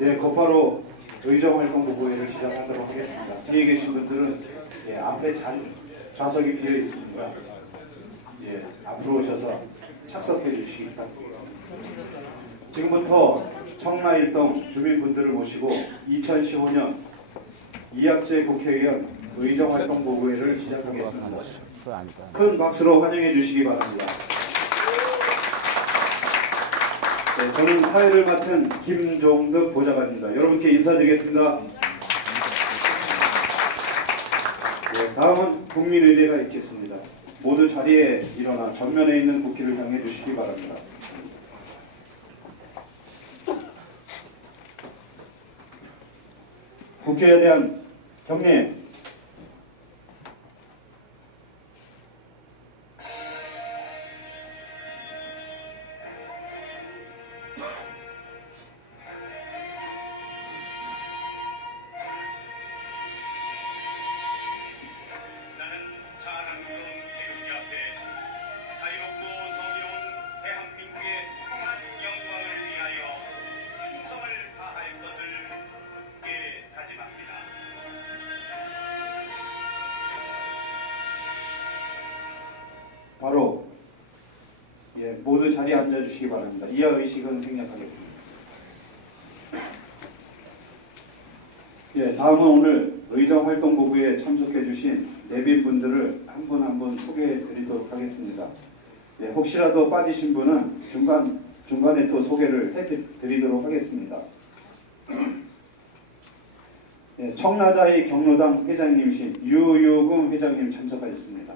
네, 곧바로 의정활동보고회를 시작하도록 하겠습니다. 뒤에 계신 분들은 앞에 좌석이 비어 있습니다. 앞으로 오셔서 착석해 주시기 부탁드리겠습니다. 지금부터 청라일동 주민분들을 모시고 2015년 이학재 국회의원 의정활동보고회를 시작하겠습니다. 큰 박수로 환영해 주시기 바랍니다. 네, 저는 사회를 맡은 김종덕 보좌관입니다. 여러분께 인사드리겠습니다. 네, 다음은 국민의례가 있겠습니다. 모두 자리에 일어나 전면에 있는 국기를 향해 주시기 바랍니다. 국회에 대한 경례. 바로 모두 자리에 앉아주시기 바랍니다. 이하 의식은 생략하겠습니다. 다음은 오늘 의정활동보고에 참석해 주신 내빈분들을 한 분 한 분 소개해 드리도록 하겠습니다. 혹시라도 빠지신 분은 중간에 또 소개를 해 드리도록 하겠습니다. 청라자의 경로당 회장님이신 유유금 회장님 참석하셨습니다.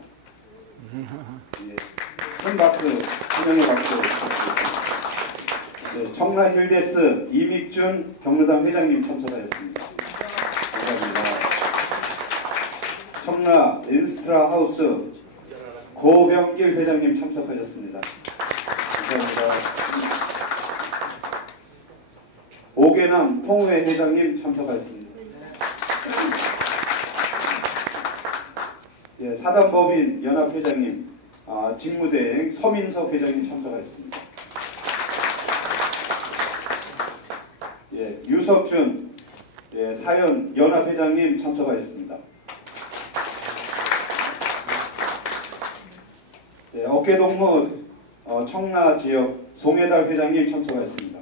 큰 박수, 환영의 박수 부탁드립니다. 청라힐데스 이믹준 경로당 회장님 참석하셨습니다. 감사합니다. 청라 인스트라 하우스 고병길 회장님 참석하셨습니다. 감사합니다. 오계남 통우회 회장님 참석하셨습니다. 사단법인 연합회장님, 직무대행 서민석 회장님 참석하셨습니다. 유석준 사연 연합회장님 참석하셨습니다. 어깨동무 청라지역 송혜달 회장님 참석하셨습니다.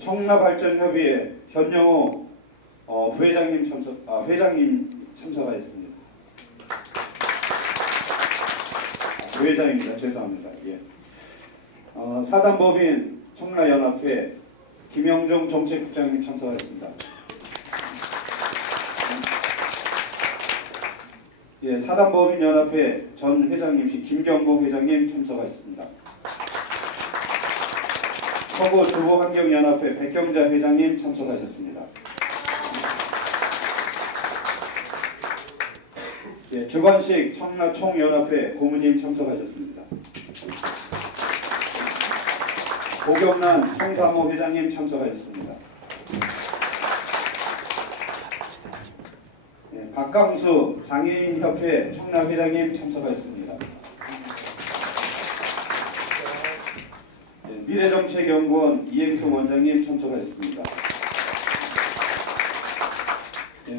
청라발전협의회 현영호 부회장님 회장님 참석하셨습니다. 부회장입니다. 죄송합니다. 사단법인 청라연합회 김영종 정책국장님 참석하셨습니다. 사단법인 연합회 전 회장님이신 김경복 회장님 참석하셨습니다. 서구 주보환경연합회 백경자 회장님 참석하셨습니다. 주관식 청라총연합회 고문님 참석하셨습니다. 고경란 청사모 회장님 참석하셨습니다. 박강수 장애인협회 청라회장님 참석하셨습니다. 미래정책연구원 이행성 원장님 참석하셨습니다.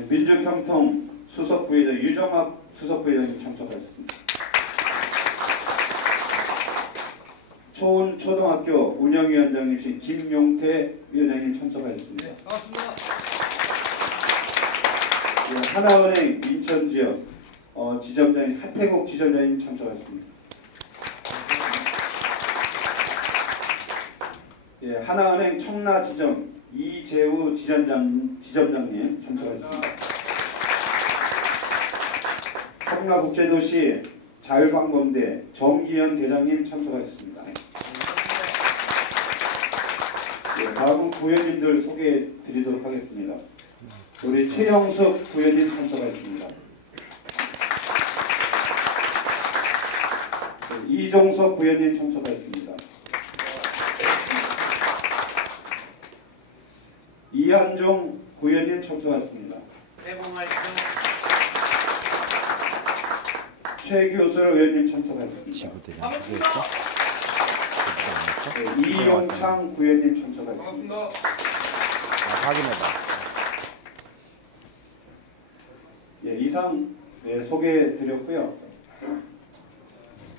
민주평통 수석부회장 유정학 수석부회장님 참석하셨습니다. 초운초등학교 운영위원장님이신 김용태 위원장님 참석하셨습니다. 반갑습니다. 하나은행 인천지역 지점장님 하태국 지점장님 참석하셨습니다. 하나은행 청라지점 이재우 지점장님 참석하셨습니다. 청라국제도시 자율방범대 정기현 대장님 참석하셨습니다. 다음은 부회님들 소개해 드리도록 하겠습니다. 우리 최영석 부회님 참석하셨습니다. 이종석 부회님 참석하셨습니다. 이한종 부회님 참석하셨습니다. 최교설 의원님 참석하셨습니다. 네, 이용창 부회장님 참석하셨습니다. 확인해봐. 예, 이상 소개해드렸고요.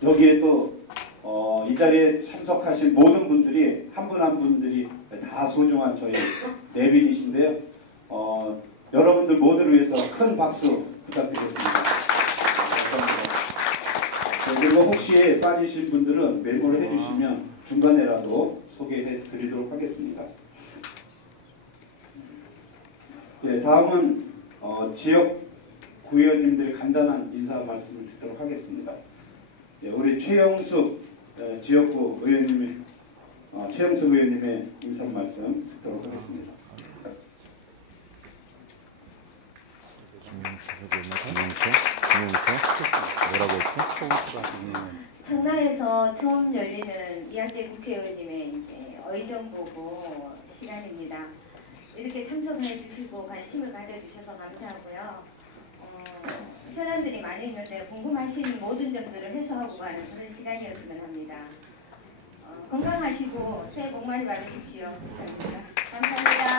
여기에 또 이 자리에 참석하신 모든 분들이 한 분 한 분들이 다 소중한 저희 내빈이신데요. 여러분들 모두를 위해서 큰 박수 부탁드리겠습니다. 감사합니다. 그리고 혹시 빠지신 분들은 메모를 해주시면 중간에라도 소개해 드리도록 하겠습니다. 네, 다음은 지역 구의원님들의 간단한 인사 말씀을 듣도록 하겠습니다. 네, 우리 최영숙 지역구 의원님의 최영숙 의원님의 인사 말씀 듣도록 하겠습니다. 뭐라고 했죠? 청라에서 처음 열리는 이학재 국회의원님의 이제 의정 보고 시간입니다. 이렇게 참석해 주시고 관심을 가져주셔서 감사하고요. 현안들이 많이 있는데 궁금하신 모든 점들을 해소하고 가는 그런 시간이었으면 합니다. 건강하시고 새해 복 많이 받으십시오. 감사합니다.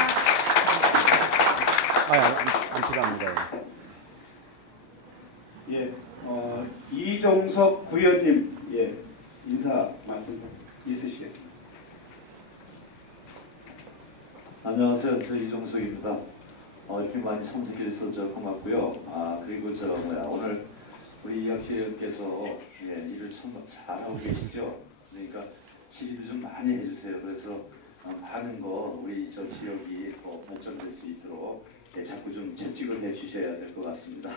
안 필요합니다. 예, 이종석 구의원님, 예, 인사 말씀 있으시겠습니다. 안녕하세요. 저 이종석입니다. 이렇게 많이 참석해 주셔서 고맙고요. 그리고 오늘 우리 이학재 의원께서 일을 참 잘하고 계시죠. 그러니까 지지도 좀 많이 해주세요. 그래서 많은 거 우리 저 지역이 더 발전될 수 있도록 자꾸 좀 채찍을 해주셔야 될 것 같습니다.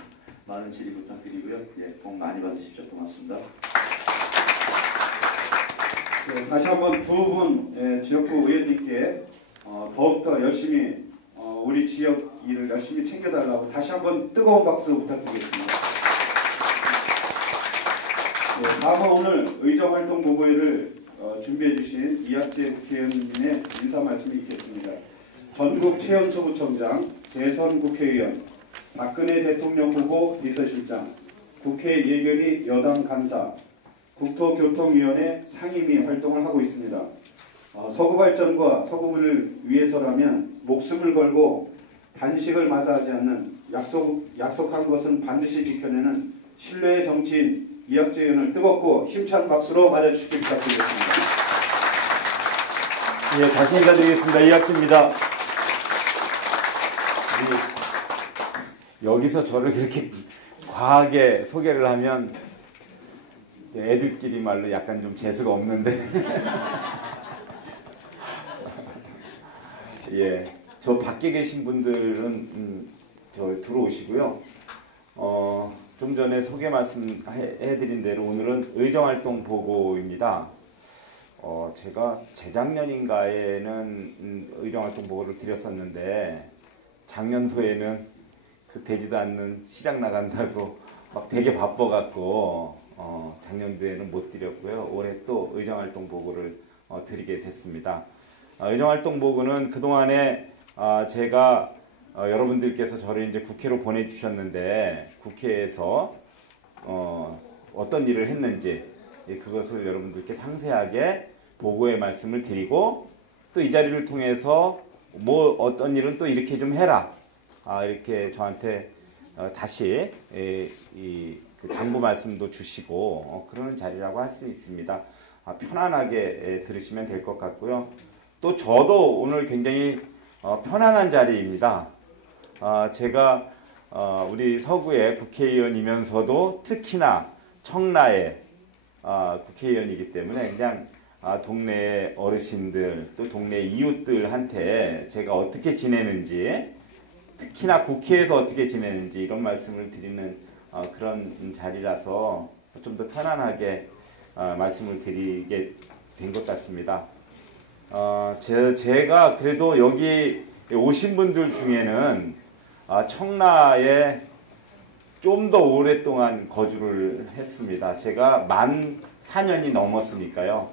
많은 지지 부탁드리고요. 복 많이 받으십시오. 고맙습니다. 네, 다시 한번 두 분 지역구 의원님께 더욱더 열심히 우리 지역 일을 열심히 챙겨달라고 다시 한번 뜨거운 박수 부탁드리겠습니다. 네, 다음은 오늘 의정활동보고회를 준비해 주신 이학재 국회의원님의 인사 말씀이 있겠습니다. 전국 최연소 부총장, 재선 국회의원, 박근혜 대통령 후보 비서실장, 국회 예결위 여당 간사, 국토교통위원회 상임위 활동을 하고 있습니다. 서구 발전과 서구문을 위해서라면 목숨을 걸고 단식을 마다하지 않는 약속한 것은 반드시 지켜내는 신뢰의 정치인 이학재 의원을 뜨겁고 힘찬 박수로 맞아주시기 부탁드리겠습니다. 예, 다시 인사드리겠습니다. 이학재입니다. 여기서 저를 그렇게 과하게 소개를 하면 애들끼리 말로 약간 좀 재수가 없는데 예, 저 밖에 계신 분들은 저 들어오시고요. 좀 전에 소개 말씀해드린 대로 오늘은 의정활동 보고입니다. 제가 재작년인가에는 의정활동 보고를 드렸었는데 작년도에는 그 되지도 않는 시장 나간다고 막 되게 바빠갖고 작년도에는 못 드렸고요. 올해 또 의정활동 보고를 드리게 됐습니다. 의정활동 보고는 그동안에 제가 여러분들께서 저를 이제 국회로 보내주셨는데 국회에서 어떤 일을 했는지 그것을 여러분들께 상세하게 보고의 말씀을 드리고 또 이 자리를 통해서 뭐 어떤 일은 또 이렇게 좀 해라 이렇게 저한테 다시 그 당부 말씀도 주시고 그러는 자리라고 할 수 있습니다. 편안하게 들으시면 될 것 같고요. 또 저도 오늘 굉장히 편안한 자리입니다. 제가 우리 서구의 국회의원이면서도 특히나 청라의 국회의원이기 때문에 그냥 동네 어르신들 또 동네 이웃들한테 제가 어떻게 지내는지 특히나 국회에서 어떻게 지내는지 이런 말씀을 드리는 그런 자리라서 좀 더 편안하게 말씀을 드리게 된 것 같습니다. 제가 그래도 여기 오신 분들 중에는 청라에 좀 더 오랫동안 거주를 했습니다. 제가 만 4년이 넘었으니까요.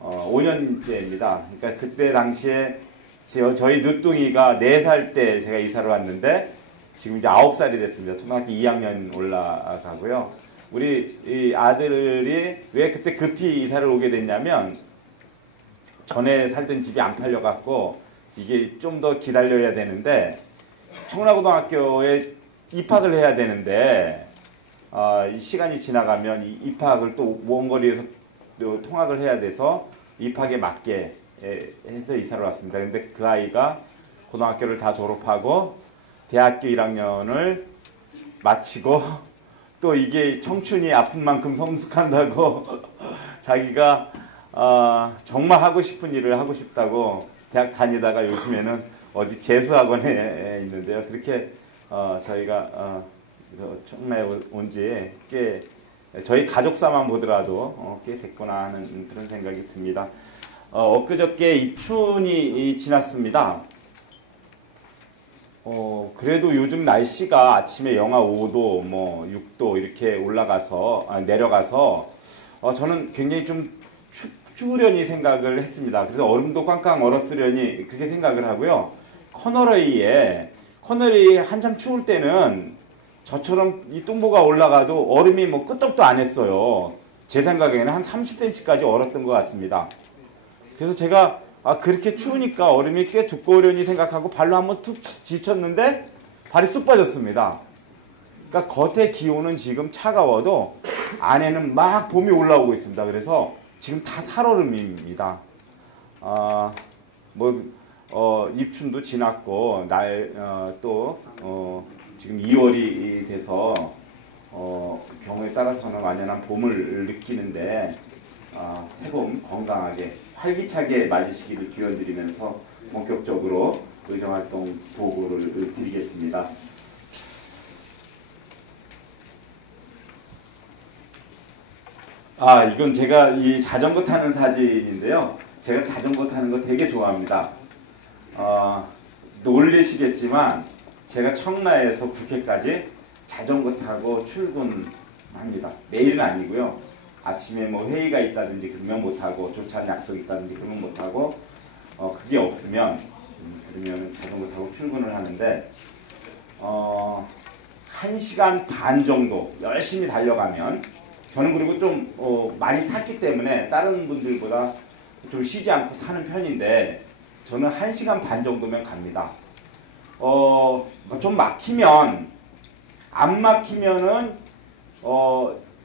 5년째입니다. 그러니까 그때 당시에 저희 늦둥이가 4살 때 제가 이사를 왔는데 지금 이제 9살이 됐습니다. 초등학교 2학년 올라가고요. 우리 이 아들이 왜 그때 급히 이사를 오게 됐냐면 전에 살던 집이 안 팔려갖고 이게 좀 더 기다려야 되는데 청라고등학교에 입학을 해야 되는데 이 시간이 지나가면 이 입학을 또 먼 거리에서 또 통학을 해야 돼서 입학에 맞게 해서 이사를 왔습니다. 근데 그 아이가 고등학교를 다 졸업하고 대학교 1학년을 마치고 또 이게 청춘이 아픈 만큼 성숙한다고 자기가 정말 하고 싶은 일을 하고 싶다고 대학 다니다가 요즘에는 어디 재수학원에 있는데요. 그렇게 저희가 청라에 온 지 꽤 저희 가족사만 보더라도 꽤 됐구나 하는 그런 생각이 듭니다. 엊그저께 입춘이 지났습니다. 그래도 요즘 날씨가 아침에 영하 5도, 뭐 6도 이렇게 내려가서 저는 굉장히 좀 추우려니 생각을 했습니다. 그래서 얼음도 꽝꽝 얼었으려니 그렇게 생각을 하고요. 커널웨이에 한참 추울 때는 저처럼 이 뚱보가 올라가도 얼음이 뭐 끄떡도 안 했어요. 제 생각에는 한 30cm까지 얼었던 것 같습니다. 그래서 제가 그렇게 추우니까 얼음이 꽤 두꺼우려니 생각하고 발로 한번 툭 지쳤는데 발이 쑥 빠졌습니다. 그러니까 겉의 기온은 지금 차가워도 안에는 막 봄이 올라오고 있습니다. 그래서 지금 다 살얼음입니다. 입춘도 지났고 지금 2월이 돼서 경우에 따라서는 완연한 봄을 느끼는데 새봄 건강하게 활기차게 맞으시기를 기원드리면서 본격적으로 의정활동 보고를 드리겠습니다. 이건 제가 이 자전거 타는 사진인데요. 제가 자전거 타는 거 되게 좋아합니다. 놀리시겠지만 제가 청라에서 국회까지 자전거 타고 출근합니다. 매일은 아니고요. 아침에 뭐 회의가 있다든지 그러면 못하고 조찬 약속이 있다든지 그러면 못하고 그게 없으면 그러면 자전거 타고 출근을 하는데 1시간 반 정도 열심히 달려가면 저는 그리고 좀 많이 탔기 때문에 다른 분들보다 좀 쉬지 않고 타는 편인데 저는 1시간 반 정도면 갑니다. 좀 막히면 안 막히면은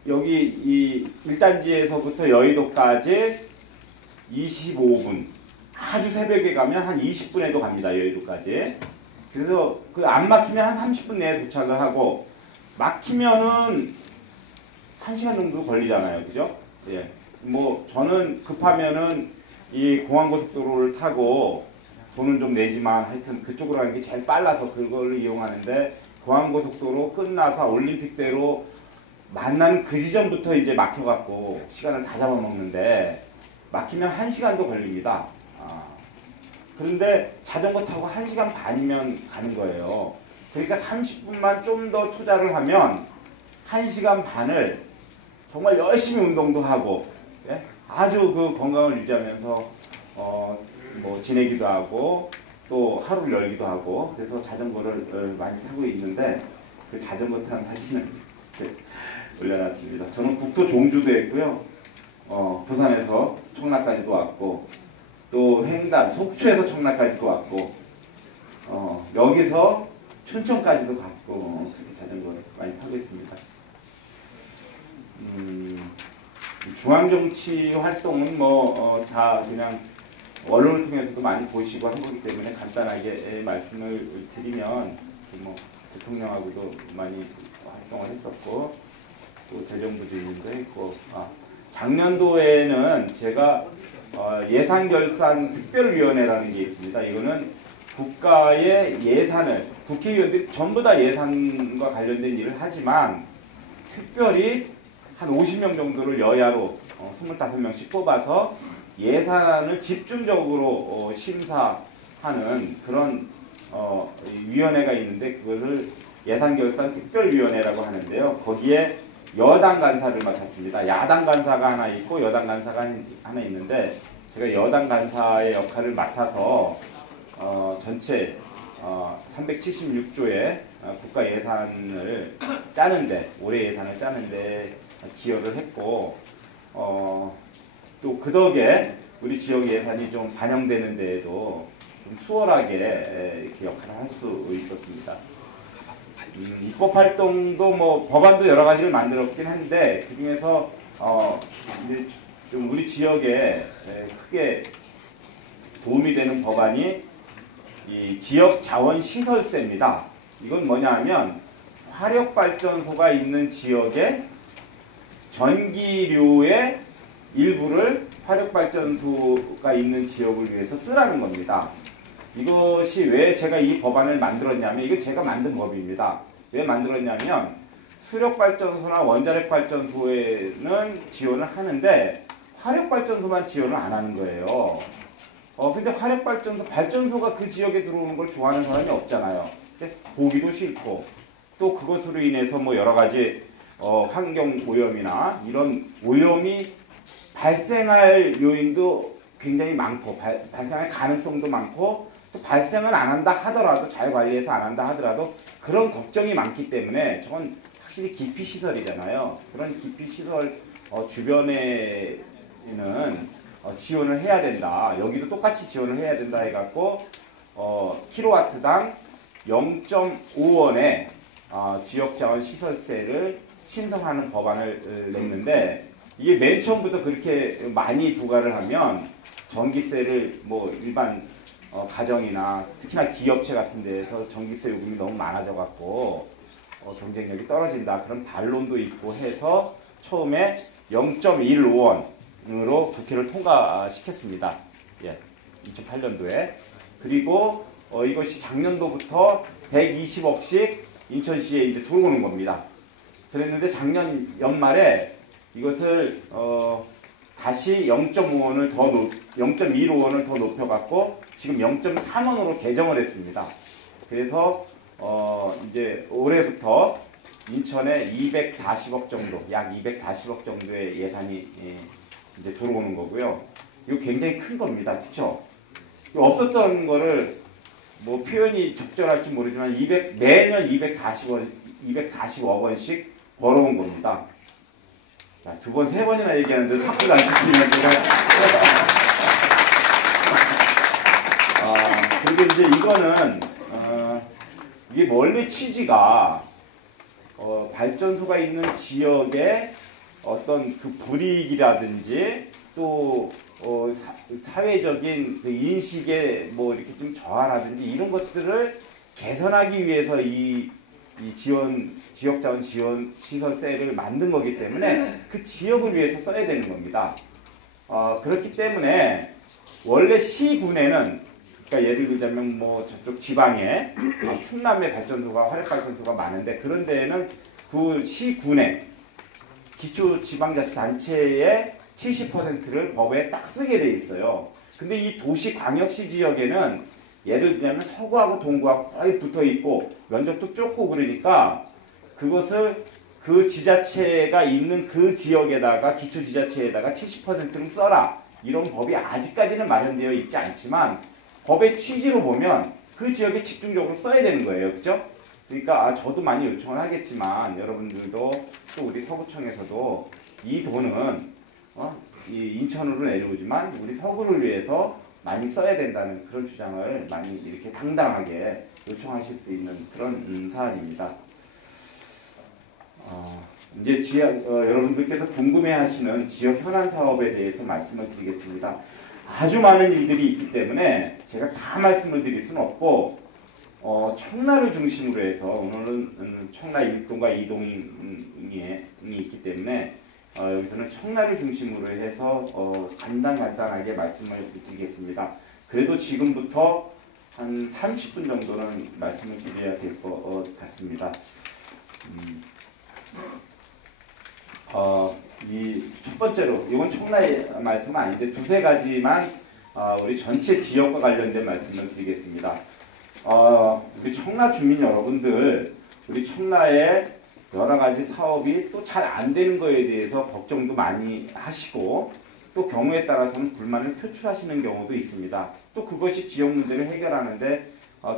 여기 이 1단지에서부터 여의도까지 25분 아주 새벽에 가면 한 20분에도 갑니다. 여의도까지. 그래서 그 안 막히면 한 30분 내에 도착을 하고 막히면은 1시간 정도 걸리잖아요. 그죠? 예. 뭐 저는 급하면은 이 공항고속도로를 타고 돈은 좀 내지만 하여튼 그쪽으로 가는 게 제일 빨라서 그걸 이용하는데 공항고속도로 끝나서 올림픽대로 만나는 그 시점부터 이제 막혀갖고 시간을 다 잡아먹는데 막히면 1시간도 걸립니다. 그런데 자전거 타고 1시간 반이면 가는 거예요. 그러니까 30분만 좀 더 투자를 하면 1시간 반을 정말 열심히 운동도 하고 아주 그 건강을 유지하면서 뭐 지내기도 하고 또 하루를 열기도 하고 그래서 자전거를 많이 타고 있는데 그 자전거 타는 사진을 올려놨습니다. 저는 국토 종주도 했고요. 부산에서 청라까지도 왔고 또 횡단 속초에서 청라까지도 왔고 여기서 춘천까지도 갔고 그렇게 자전거를 많이 타고 있습니다. 중앙정치 활동은 다 그냥 언론을 통해서도 많이 보시고 한 거기 때문에 간단하게 말씀을 드리면 뭐 대통령하고도 많이 활동을 했었고 또 대정부주의도 했고 작년도에는 제가 예산결산특별위원회라는 게 있습니다. 이거는 국가의 예산을 국회의원들이 전부 다 예산과 관련된 일을 하지만 특별히 한 50명 정도를 여야로 25명씩 뽑아서 예산을 집중적으로 심사하는 그런 위원회가 있는데 그것을 예산결산특별위원회라고 하는데요. 거기에 여당 간사를 맡았습니다. 야당 간사가 하나 있고 여당 간사가 하나 있는데 제가 여당 간사의 역할을 맡아서 전체 376조의 국가 예산을 짜는데 올해 예산을 짜는데 기여를 했고 또 그 덕에 우리 지역 예산이 좀 반영되는 데에도 좀 수월하게 이렇게 역할을 할 수 있었습니다. 입법 활동도 뭐 법안도 여러 가지를 만들었긴 한데 그 중에서 이제 좀 우리 지역에 크게 도움이 되는 법안이 이 지역 자원 시설세입니다. 이건 뭐냐하면 화력발전소가 있는 지역에 전기료의 일부를 화력발전소가 있는 지역을 위해서 쓰라는 겁니다. 이것이 왜 제가 이 법안을 만들었냐면 이거 제가 만든 법입니다. 왜 만들었냐면 수력발전소나 원자력발전소에는 지원을 하는데 화력발전소만 지원을 안 하는 거예요. 근데 발전소가 그 지역에 들어오는 걸 좋아하는 사람이 없잖아요. 보기도 싫고 또 그것으로 인해서 뭐 여러 가지 환경 오염이나 이런 오염이 발생할 요인도 굉장히 많고 발생할 가능성도 많고 또 발생은 안 한다 하더라도 잘 관리해서 안 한다 하더라도 그런 걱정이 많기 때문에 저건 확실히 기피시설이잖아요. 그런 기피시설 주변에는 지원을 해야 된다. 여기도 똑같이 지원을 해야 된다 해갖고 킬로와트당 0.5원의 지역자원 시설세를 신설하는 법안을 냈는데 이게 맨 처음부터 그렇게 많이 부과를 하면 전기세를 뭐 일반 가정이나 특히나 기업체 같은 데에서 전기세 요금이 너무 많아져 갖고 경쟁력이 떨어진다 그런 반론도 있고 해서 처음에 0.15원으로 국회를 통과시켰습니다. 2008년도에. 그리고 이것이 작년도부터 120억씩 인천시에 이제 들어오는 겁니다. 그랬는데 작년 연말에 이것을 다시 0.15원을 더 높여갖고 지금 0.3원으로 개정을 했습니다. 그래서 이제 올해부터 인천에 240억 정도, 약 240억 정도의 예산이 이제 들어오는 거고요. 이거 굉장히 큰 겁니다. 그렇죠? 없었던 거를 뭐 표현이 적절할지 모르지만 매년 240억 원씩 벌어온 겁니다. 두 번, 세 번이나 얘기하는데 박수를 안 치시면 제가 그리고 이제 이거는 이게 원래 취지가 발전소가 있는 지역의 어떤 그 불이익이라든지 또 사회적인 그 인식에 뭐 이렇게 좀 저하라든지 이런 것들을 개선하기 위해서 이 지역자원 지원 시설세를 만든 거기 때문에 그 지역을 위해서 써야 되는 겁니다. 그렇기 때문에 원래 시군에는 그러니까 예를 들자면 뭐 저쪽 지방에 충남에 발전소가 화력발전소가 많은데 그런 데에는 그 시군에 기초지방자치단체의 70%를 법에 딱 쓰게 돼 있어요. 근데 이 도시 광역시 지역에는 예를 들자면 서구하고 동구하고 거의 붙어 있고 면적도 좁고 그러니까 그것을 그 지자체가 있는 그 지역에다가 기초지자체에다가 70%를 써라 이런 법이 아직까지는 마련되어 있지 않지만 법의 취지로 보면 그 지역에 집중적으로 써야 되는 거예요. 그죠? 그러니까 저도 많이 요청을 하겠지만 여러분들도 또 우리 서구청에서도 이 돈은 이 인천으로 내려오지만 우리 서구를 위해서 많이 써야 된다는 그런 주장을 많이 이렇게 당당하게 요청하실 수 있는 그런 사안입니다. 이제 여러분들께서 궁금해하시는 지역 현안 사업에 대해서 말씀을 드리겠습니다. 아주 많은 일들이 있기 때문에 제가 다 말씀을 드릴 수는 없고 청라를 중심으로 해서 오늘은 청라 1동과 2동이 있기 때문에 여기서는 청라를 중심으로 해서 간단하게 말씀을 드리겠습니다. 그래도 지금부터 한 30분 정도는 말씀을 드려야 될 것 같습니다. 이 첫 번째로 이건 청라의 말씀은 아닌데 두세 가지만 우리 전체 지역과 관련된 말씀을 드리겠습니다. 우리 청라 주민 여러분들, 우리 청라의 여러 가지 사업이 또 잘 안 되는 거에 대해서 걱정도 많이 하시고 또 경우에 따라서는 불만을 표출하시는 경우도 있습니다. 또 그것이 지역 문제를 해결하는데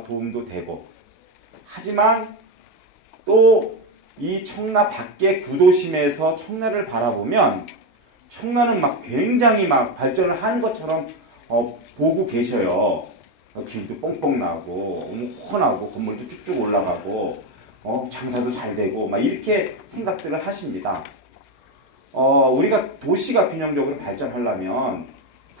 도움도 되고 하지만 또 이 청라 밖의 구도심에서 청라를 바라보면 청라는 막 굉장히 막 발전을 하는 것처럼 보고 계셔요. 길도 뻥뻥 나고 훤하고 건물도 쭉쭉 올라가고 장사도 잘 되고 막 이렇게 생각들을 하십니다. 우리가 도시가 균형적으로 발전하려면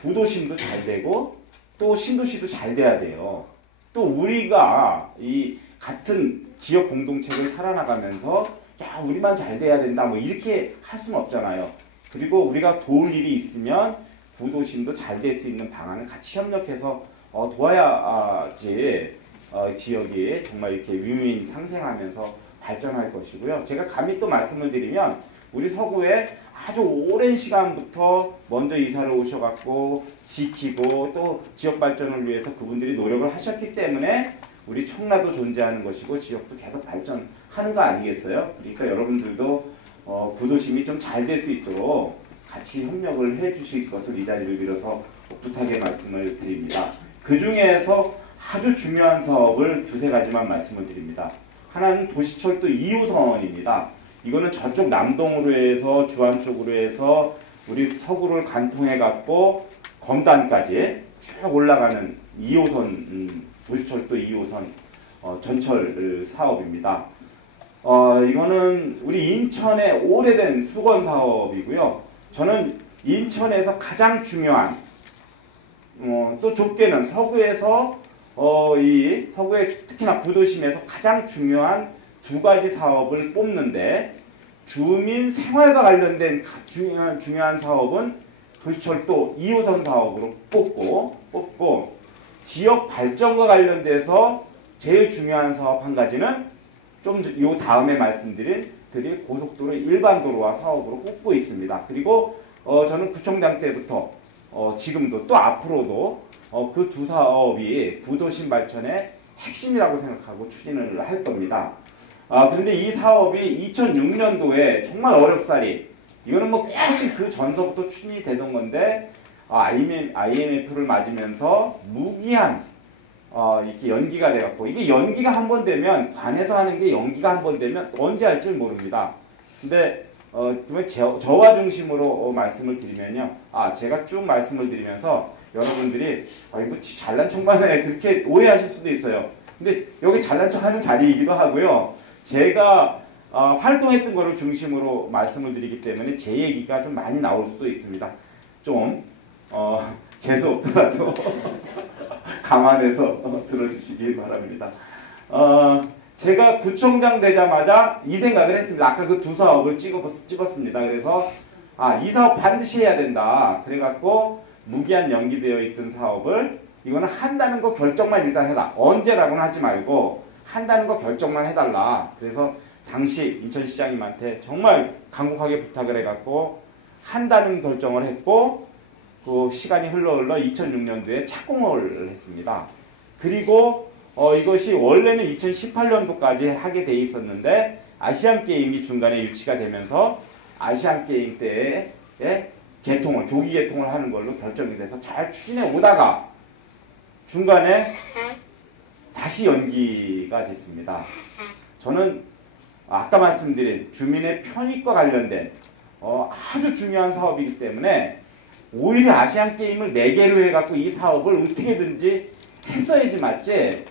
구도심도 잘 되고 또 신도시도 잘 돼야 돼요. 또 우리가 이 같은 지역 공동체를 살아나가면서 야 우리만 잘 돼야 된다 뭐 이렇게 할 수는 없잖아요. 그리고 우리가 도울 일이 있으면 구도심도 잘 될 수 있는 방안을 같이 협력해서 도와야지 지역이 정말 이렇게 윈윈 상생하면서 발전할 것이고요. 제가 감히 또 말씀을 드리면 우리 서구에 아주 오랜 시간부터 먼저 이사를 오셔갖고 지키고 또 지역 발전을 위해서 그분들이 노력을 하셨기 때문에 우리 청라도 존재하는 것이고 지역도 계속 발전하는 거 아니겠어요? 그러니까 여러분들도 구도심이 좀 잘 될 수 있도록 같이 협력을 해 주실 것을 이 자리를 빌어서 부탁의 말씀을 드립니다. 그 중에서 아주 중요한 사업을 두세 가지만 말씀을 드립니다. 하나는 도시철도 2호선입니다. 이거는 저쪽 남동으로 해서 주안 쪽으로 해서 우리 서구를 간통해 갖고 검단까지 쭉 올라가는 2호선 도시철도 2호선 전철 사업입니다. 이거는 우리 인천의 오래된 수건 사업이고요. 저는 인천에서 가장 중요한 또 좁게는 서구에서 이 서구의 특히나 구도심에서 가장 중요한 두 가지 사업을 뽑는데 주민 생활과 관련된 중요한 사업은 도시철도 2호선 사업으로 뽑고 지역 발전과 관련돼서 제일 중요한 사업 한 가지는 좀 요 다음에 말씀드릴 고속도로 일반도로와 사업으로 뽑고 있습니다. 그리고 저는 구청장 때부터 지금도 또 앞으로도 그 두 사업이 구도심 발전의 핵심이라고 생각하고 추진을 할 겁니다. 그런데 이 사업이 2006년도에 정말 어렵사리 이거는 뭐 훨씬 그 전서부터 추진이 되던 건데 IMF를 맞으면서 무기한 이렇게 연기가 돼갖고 이게 연기가 한 번 되면 관에서 하는 게 연기가 한 번 되면 언제 할지 모릅니다. 근데 저와 중심으로 말씀을 드리면요. 제가 쭉 말씀을 드리면서 여러분들이 뭐 잘난 척만 해 그렇게 오해하실 수도 있어요. 근데 여기 잘난 척하는 자리이기도 하고요. 제가 활동했던 거를 중심으로 말씀을 드리기 때문에 제 얘기가 좀 많이 나올 수도 있습니다. 좀 재수 없더라도 감안해서 들어주시기 바랍니다. 제가 구청장 되자마자 이 생각을 했습니다. 아까 그 두 사업을 찍었습니다. 그래서 이 사업 반드시 해야 된다. 그래갖고 무기한 연기되어 있던 사업을 이거는 한다는 거 결정만 일단 해라. 언제라고는 하지 말고 한다는 거 결정만 해달라. 그래서 당시 인천시장님한테 정말 간곡하게 부탁을 해갖고 한다는 결정을 했고 그 시간이 흘러 2006년도에 착공을 했습니다. 그리고 이것이 원래는 2018년도까지 하게 돼 있었는데 아시안게임이 중간에 유치가 되면서 아시안게임 때에 조기 개통을 하는 걸로 결정이 돼서 잘 추진해 오다가 중간에 다시 연기가 됐습니다. 저는 아까 말씀드린 주민의 편익과 관련된 아주 중요한 사업이기 때문에 오히려 아시안게임을 4개로 해갖고 이 사업을 어떻게든지 했어야지 맞지.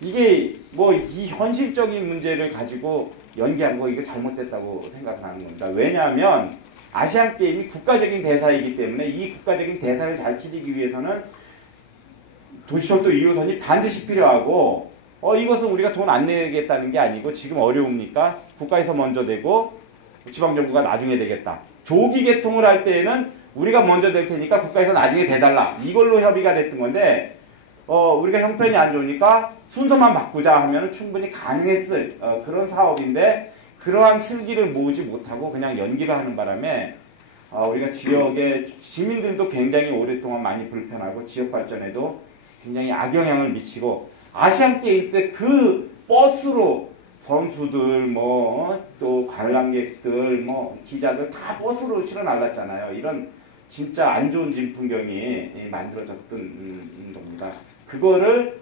이게 뭐 이 현실적인 문제를 가지고 연기한 거 이거 잘못됐다고 생각을 하는 겁니다. 왜냐하면 아시안게임이 국가적인 대사이기 때문에 이 국가적인 대사를 잘 치르기 위해서는 도시철도 2호선이 반드시 필요하고 이것은 우리가 돈 안 내겠다는 게 아니고 지금 어려우니까 국가에서 먼저 되고 지방정부가 나중에 되겠다. 조기 개통을 할 때에는 우리가 먼저 될 테니까 국가에서 나중에 대달라. 이걸로 협의가 됐던 건데 우리가 형편이 안 좋으니까 순서만 바꾸자 하면 충분히 가능했을 그런 사업인데 그러한 슬기를 모으지 못하고 그냥 연기를 하는 바람에 우리가 지역의 시민들도 굉장히 오랫동안 많이 불편하고 지역 발전에도 굉장히 악영향을 미치고 아시안게임 때 그 버스로 선수들 또 관람객들 기자들 다 버스로 실어 날랐잖아요. 이런 진짜 안 좋은 진풍경이 만들어졌던 겁니다. 그거를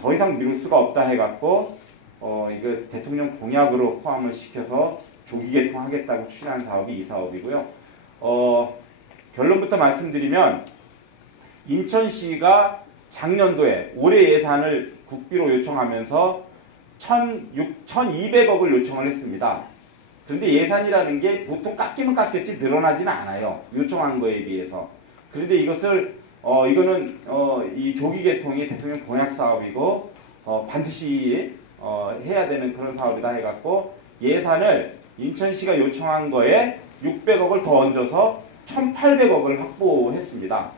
더 이상 미룰 수가 없다 해갖고 이거 대통령 공약으로 포함을 시켜서 조기 개통하겠다고 추진한 사업이 이 사업이고요. 결론부터 말씀드리면 인천시가 작년도에 올해 예산을 국비로 요청하면서 1,200억을 요청을 했습니다. 그런데 예산이라는 게 보통 깎이면 깎였지 늘어나지는 않아요. 요청한 거에 비해서. 그런데 이거는 이 조기 개통이 대통령 공약 사업이고 반드시 해야 되는 그런 사업이다 해갖고 예산을 인천시가 요청한 거에 600억을 더 얹어서 1,800억을 확보했습니다.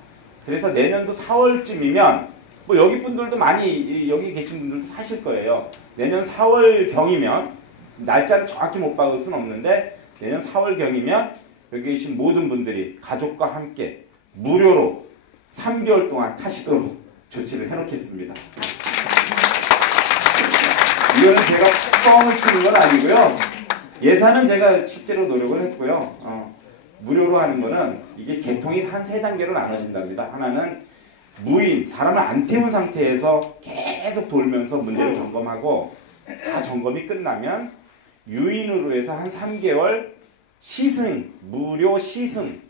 그래서 내년도 4월쯤이면 뭐 여기 분들도 많이 여기 계신 분들도 사실 거예요. 내년 4월경이면 날짜를 정확히 못 박을 수는 없는데 내년 4월경이면 여기 계신 모든 분들이 가족과 함께 무료로 3개월 동안 타시도록 조치를 해놓겠습니다. 이거는 제가 뻥을 치는 건 아니고요. 예산은 제가 실제로 노력을 했고요. 무료로 하는 거는 이게 개통이 한 3단계로 나눠진답니다. 하나는 무인, 사람을 안 태운 상태에서 계속 돌면서 문제를 점검하고 다 점검이 끝나면 유인으로 해서 한 3개월 시승, 무료 시승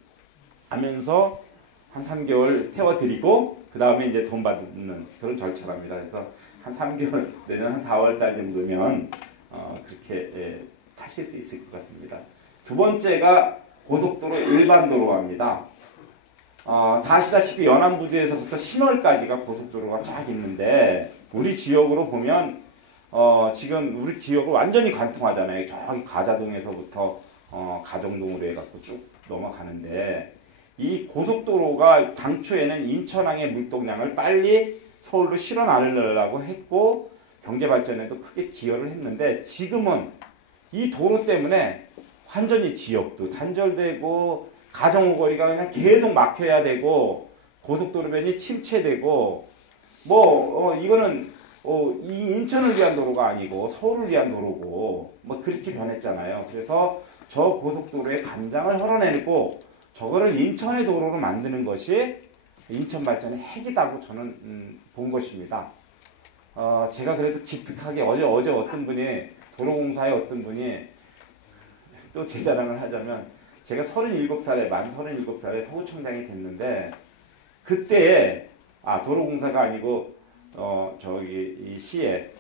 하면서 한 3개월 태워드리고 그 다음에 이제 돈 받는 그런 절차랍니다. 그래서 한 3개월, 내년 한 4월달 정도면 그렇게 타실 수 있을 것 같습니다. 두 번째가 고속도로 일반 도로입니다. 다 아시다시피 연안부두에서부터 신월까지가 고속도로가 쫙 있는데 우리 지역으로 보면 지금 우리 지역을 완전히 관통하잖아요. 저기 가자동에서부터 가정동으로 해갖고 쭉 넘어가는데 이 고속도로가 당초에는 인천항의 물동량을 빨리 서울로 실어 나르려고 했고 경제발전에도 크게 기여를 했는데 지금은 이 도로 때문에 완전히 지역도 단절되고 가정오거리가 그냥 계속 막혀야 되고 고속도로변이 침체되고 이거는 이 인천을 위한 도로가 아니고 서울을 위한 도로고 뭐 그렇게 변했잖아요. 그래서 저 고속도로에 감장을 헐어내고 저거를 인천의 도로로 만드는 것이 인천 발전의 핵이라고 저는 본 것입니다. 제가 그래도 기특하게 어제 어떤 분이 도로공사의 어떤 분이 또 제 자랑을 하자면 제가 37살에 만 37살에 서구청장이 됐는데 그때 도로공사가 아니고 저기 이 시의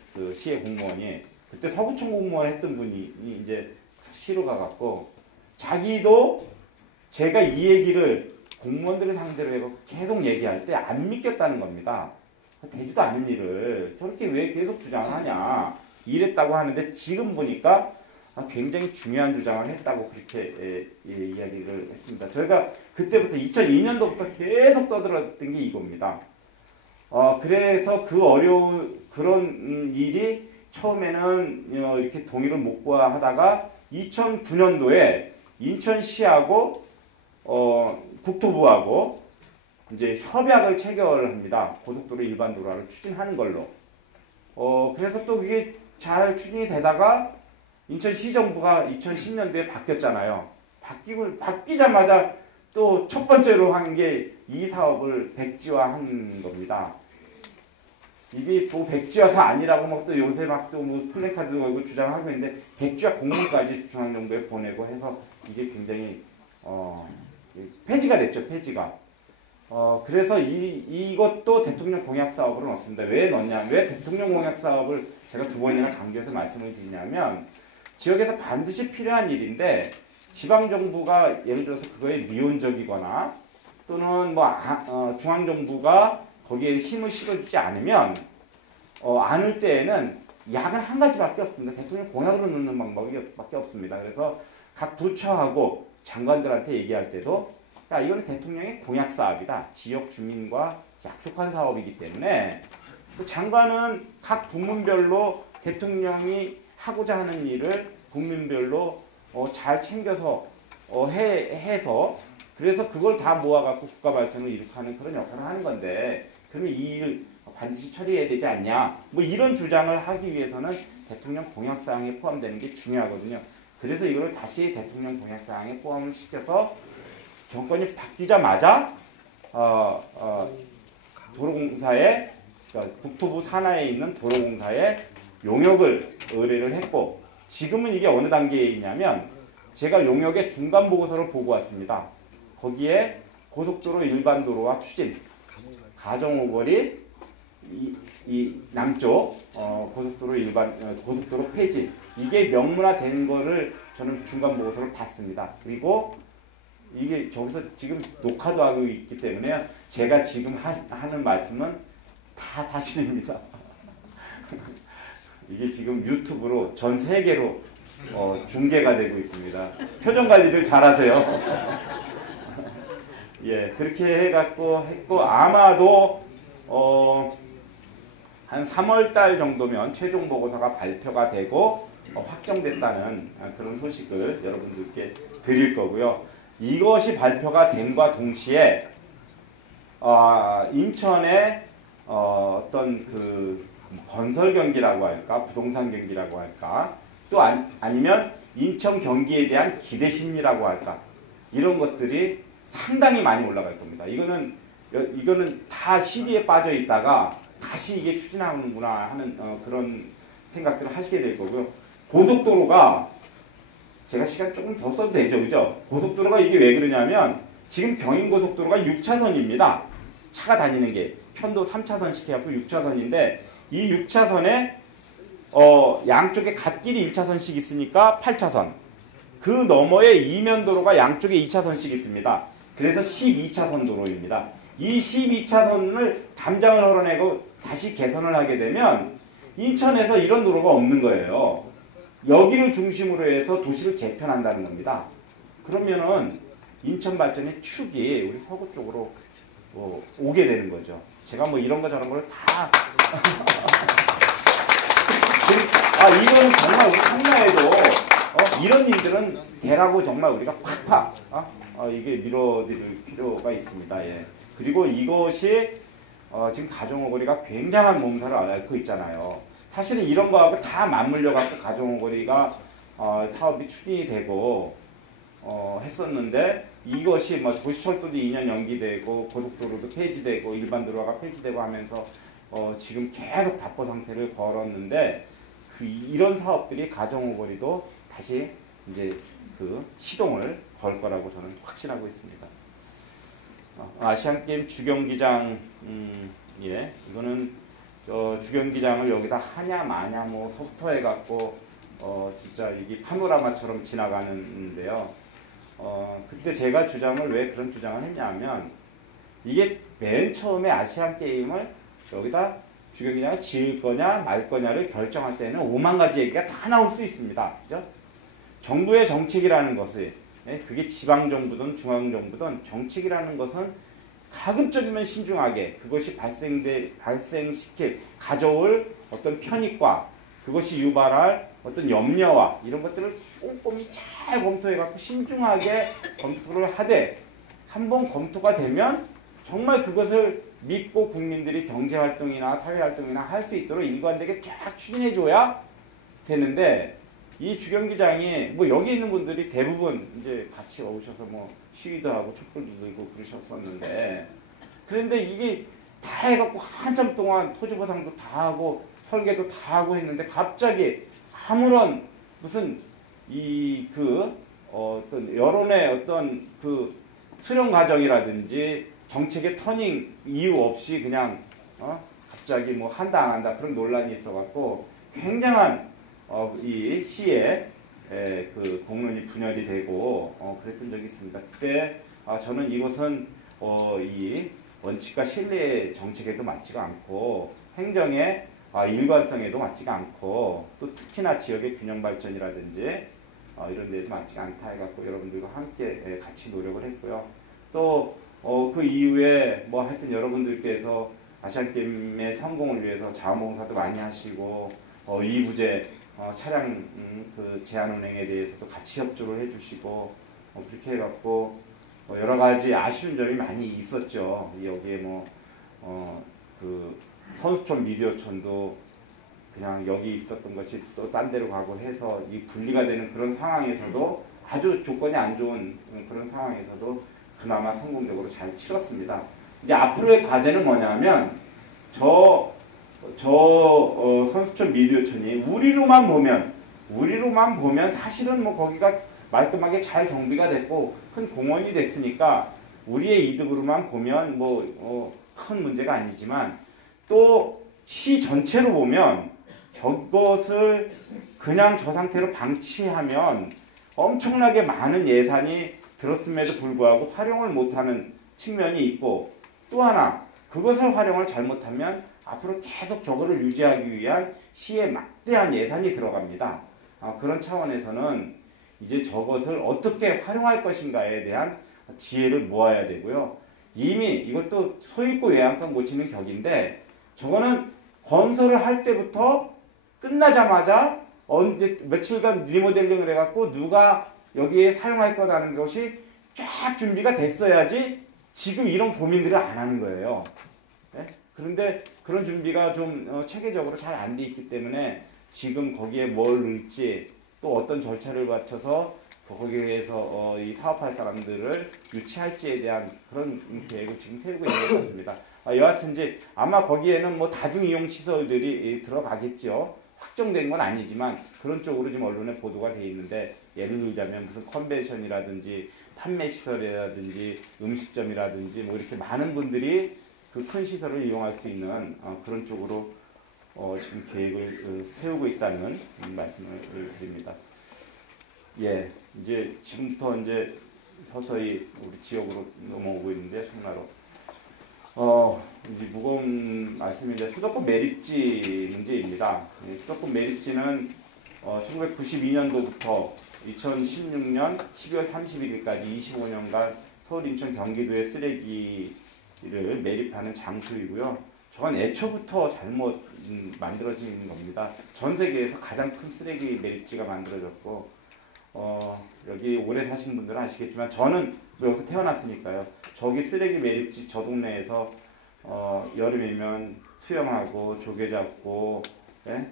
공무원이 그때 서구청 공무원 했던 분이 이제 시로 가갖고 자기도 제가 이 얘기를 공무원들을 상대로 해서 계속 얘기할 때 안 믿겼다는 겁니다. 되지도 않은 일을 저렇게 왜 계속 주장하냐 이랬다고 하는데 지금 보니까 굉장히 중요한 주장을 했다고 그렇게 이야기를 했습니다. 저희가 그때부터 2002년도부터 계속 떠들었던 게 이겁니다. 그래서 그런 일이 처음에는 이렇게 동의를 못 구하다가 2009년도에 인천시하고 국토부하고 이제 협약을 체결합니다. 고속도로 일반 도로를 추진하는 걸로. 그래서 또 그게 잘 추진이 되다가 인천시정부가 2010년도에 바뀌었잖아요. 바뀌자마자 또 첫 번째로 한 게 이 사업을 백지화한 겁니다. 이게 또 백지화가 아니라고 막 또 요새 막 또 뭐 플래카드 걸고 주장하고 있는데 백지화 공문까지 중앙정부에 보내고 해서 이게 굉장히 폐지가 됐죠. 폐지가. 그래서 이것도 대통령 공약 사업으로 넣습니다. 왜 넣냐? 왜 대통령 공약 사업을 제가 두 번이나 강조해서 말씀을 드리냐면 지역에서 반드시 필요한 일인데 지방정부가 예를 들어서 그거에 미온적이거나 또는 중앙정부가 거기에 힘을 실어주지 않으면 않을 때에는 약은 한 가지밖에 없습니다. 대통령 공약으로 넣는 방법밖에 없습니다. 그래서 각 부처하고 장관들한테 얘기할 때도 이거는 대통령의 공약 사업이다. 지역 주민과 약속한 사업이기 때문에 장관은 각 부문별로 대통령이 하고자 하는 일을 국민별로 잘 챙겨서 해서 그래서 그걸 다 모아갖고 국가 발전을 이룩하는 그런 역할을 하는 건데 그러면 이 일 반드시 처리해야 되지 않냐 뭐 이런 주장을 하기 위해서는 대통령 공약사항에 포함되는 게 중요하거든요. 그래서 이걸 다시 대통령 공약사항에 포함을 시켜서 정권이 바뀌자마자 도로공사에 그러니까 국토부 산하에 있는 도로공사에 용역을 의뢰를 했고 지금은 이게 어느 단계에 있냐면 제가 용역의 중간 보고서를 보고 왔습니다. 거기에 고속도로 일반 도로와 추진, 가정오거리 이 남쪽 고속도로 고속도로 폐지, 이게 명문화된 거를 저는 중간 보고서를 봤습니다. 그리고 이게 저기서 지금 녹화도 하고 있기 때문에 제가 지금 하는 말씀은 다 사실입니다. 이게 지금 유튜브로 전 세계로 중계가 되고 있습니다. 표정 관리를 잘하세요. 예, 그렇게 해갖고 했고, 아마도 한 3월달 정도면 최종 보고서가 발표가 되고 확정됐다는 그런 소식을 여러분들께 드릴 거고요. 이것이 발표가 됨과 동시에 인천의 어떤 그 건설 경기라고 할까, 부동산 경기라고 할까, 또 아니면 인천 경기에 대한 기대 심리라고 할까, 이런 것들이 상당히 많이 올라갈 겁니다. 이거는 다 시리에 빠져 있다가 다시 이게 추진하는구나 하는 그런 생각들을 하시게 될 거고요. 고속도로가 제가 시간 조금 더 써도 되죠, 그죠? 고속도로가 이게 왜 그러냐면 지금 경인고속도로가 6차선입니다. 차가 다니는 게 편도 3차선씩 해갖고 6차선인데 이 6차선에 양쪽에 갓길이 1차선씩 있으니까 8차선. 그 너머에 이면도로가 양쪽에 2차선씩 있습니다. 그래서 12차선 도로입니다. 이 12차선을 담장을 헐어내고 다시 개선을 하게 되면 인천에서 이런 도로가 없는 거예요. 여기를 중심으로 해서 도시를 재편한다는 겁니다. 그러면은 인천 발전의 축이 우리 서구 쪽으로 오게 되는 거죠. 제가 뭐 이런 거 저런 걸 다 이거는 정말 우리 상야에도 이런 일들은 대라고 정말 우리가 팍팍 이게 밀어드릴 필요가 있습니다. 예. 그리고 이것이 지금 가정오거리가 굉장한 몸살을 앓고 있잖아요. 사실은 이런 거하고 다 맞물려 갖고 가정오거리가 사업이 추진이 되고 했었는데 이것이 뭐 도시철도도 2년 연기되고 고속도로도 폐지되고 일반 도로가 폐지되고 하면서 지금 계속 답보 상태를 걸었는데 이런 사업들이 가정오거리도 다시 이제 그 시동을 걸 거라고 저는 확신하고 있습니다. 아시안게임 주경기장, 예, 이거는 주경기장을 여기다 하냐 마냐 뭐 서부터 해갖고 진짜 이게 파노라마처럼 지나가는데요. 그때 제가 주장을 왜 그런 주장을 했냐면 이게 맨 처음에 아시안게임을 여기다 주경기장을 지을 거냐 말 거냐를 결정할 때는 5만 가지 얘기가 다 나올 수 있습니다. 그죠? 정부의 정책이라는 것이 그게 지방정부든 중앙정부든 정책이라는 것은 가급적이면 신중하게 그것이 발생시킬 가져올 어떤 편익과 그것이 유발할 어떤 염려와 이런 것들을 꼼꼼히 잘 검토해갖고 신중하게 검토를 하되 한번 검토가 되면 정말 그것을 믿고 국민들이 경제활동이나 사회활동이나 할 수 있도록 일관되게 쫙 추진해줘야 되는데 이 주경기장이 뭐 여기 있는 분들이 대부분 이제 같이 오셔서 뭐 시위도 하고 촛불도 들고 그러셨었는데 그런데 이게 다 해갖고 한참 동안 토지보상도 다 하고 설계도 다 하고 했는데 갑자기 아무런 무슨 어떤 여론의 어떤 그 수렴 과정이라든지 정책의 터닝 이유 없이 그냥 갑자기 뭐 한다 안 한다 그런 논란이 있어갖고 굉장한 이 시에 그 공론이 분열이 되고 그랬던 적이 있습니다. 그때 저는 이것은 이 원칙과 신뢰 정책에도 맞지가 않고 행정의 일관성에도 맞지가 않고 또 특히나 지역의 균형 발전이라든지 이런 데도 맞지가 않다 해갖고 여러분들과 함께 같이 노력을 했고요. 또 그 이후에 뭐 하여튼 여러분들께서 아시안게임의 성공을 위해서 자원봉사도 많이 하시고 이부제 차량 그 제한 운행에 대해서도 같이 협조를 해주시고 그렇게 해갖고 여러 가지 아쉬운 점이 많이 있었죠. 여기에 그 선수촌 미디어촌도 그냥 여기 있었던 것이 또 딴 데로 가고 해서 이 분리가 되는 그런 상황에서도 아주 조건이 안 좋은 그런 상황에서도 그나마 성공적으로 잘 치렀습니다. 이제 앞으로의 과제는 뭐냐면 선수촌 미디어촌이 우리로만 보면 사실은 뭐 거기가 말끔하게 잘 정비가 됐고 큰 공원이 됐으니까 우리의 이득으로만 보면 큰 문제가 아니지만 또 시 전체로 보면 저것을 그냥 저 상태로 방치하면 엄청나게 많은 예산이 들었음에도 불구하고 활용을 못하는 측면이 있고, 또 하나 그것을 활용을 잘못하면 앞으로 계속 저거를 유지하기 위한 시의 막대한 예산이 들어갑니다. 그런 차원에서는 이제 저것을 어떻게 활용할 것인가에 대한 지혜를 모아야 되고요. 이미 이것도 소잃고 외양간 고치는 격인데, 저거는 건설을 할 때부터 끝나자마자 며칠간 리모델링을 해갖고 누가 여기에 사용할 거라는 것이 쫙 준비가 됐어야지 지금 이런 고민들을 안 하는 거예요. 네? 그런데 그런 준비가 좀 체계적으로 잘 안 돼 있기 때문에 지금 거기에 뭘 넣을지, 또 어떤 절차를 갖춰서 거기에서 이 사업할 사람들을 유치할지에 대한 그런 계획을 지금 세우고 있는 것 같습니다. 여하튼지 아마 거기에는 뭐 다중이용 시설들이 들어가겠죠. 확정된 건 아니지만 그런 쪽으로 지금 언론에 보도가 돼 있는데, 예를 들자면 무슨 컨벤션이라든지 판매 시설이라든지 음식점이라든지 뭐 이렇게 많은 분들이 그 큰 시설을 이용할 수 있는 그런 쪽으로 지금 계획을 세우고 있다는 말씀을 드립니다. 예, 이제 지금부터 이제 서서히 우리 지역으로 넘어오고 있는데, 청라로. 이제 무거운 말씀이 이제 수도권 매립지 문제입니다. 수도권 매립지는 1992년도부터 2016년 12월 31일까지 25년간 서울, 인천, 경기도의 쓰레기를 매립하는 장소이고요. 저건 애초부터 잘못 만들어진 겁니다. 전 세계에서 가장 큰 쓰레기 매립지가 만들어졌고, 여기 오래 사신 분들은 아시겠지만 저는 여기서 태어났으니까요. 저기 쓰레기 매립지 저 동네에서 여름이면 수영하고 조개 잡고, 예?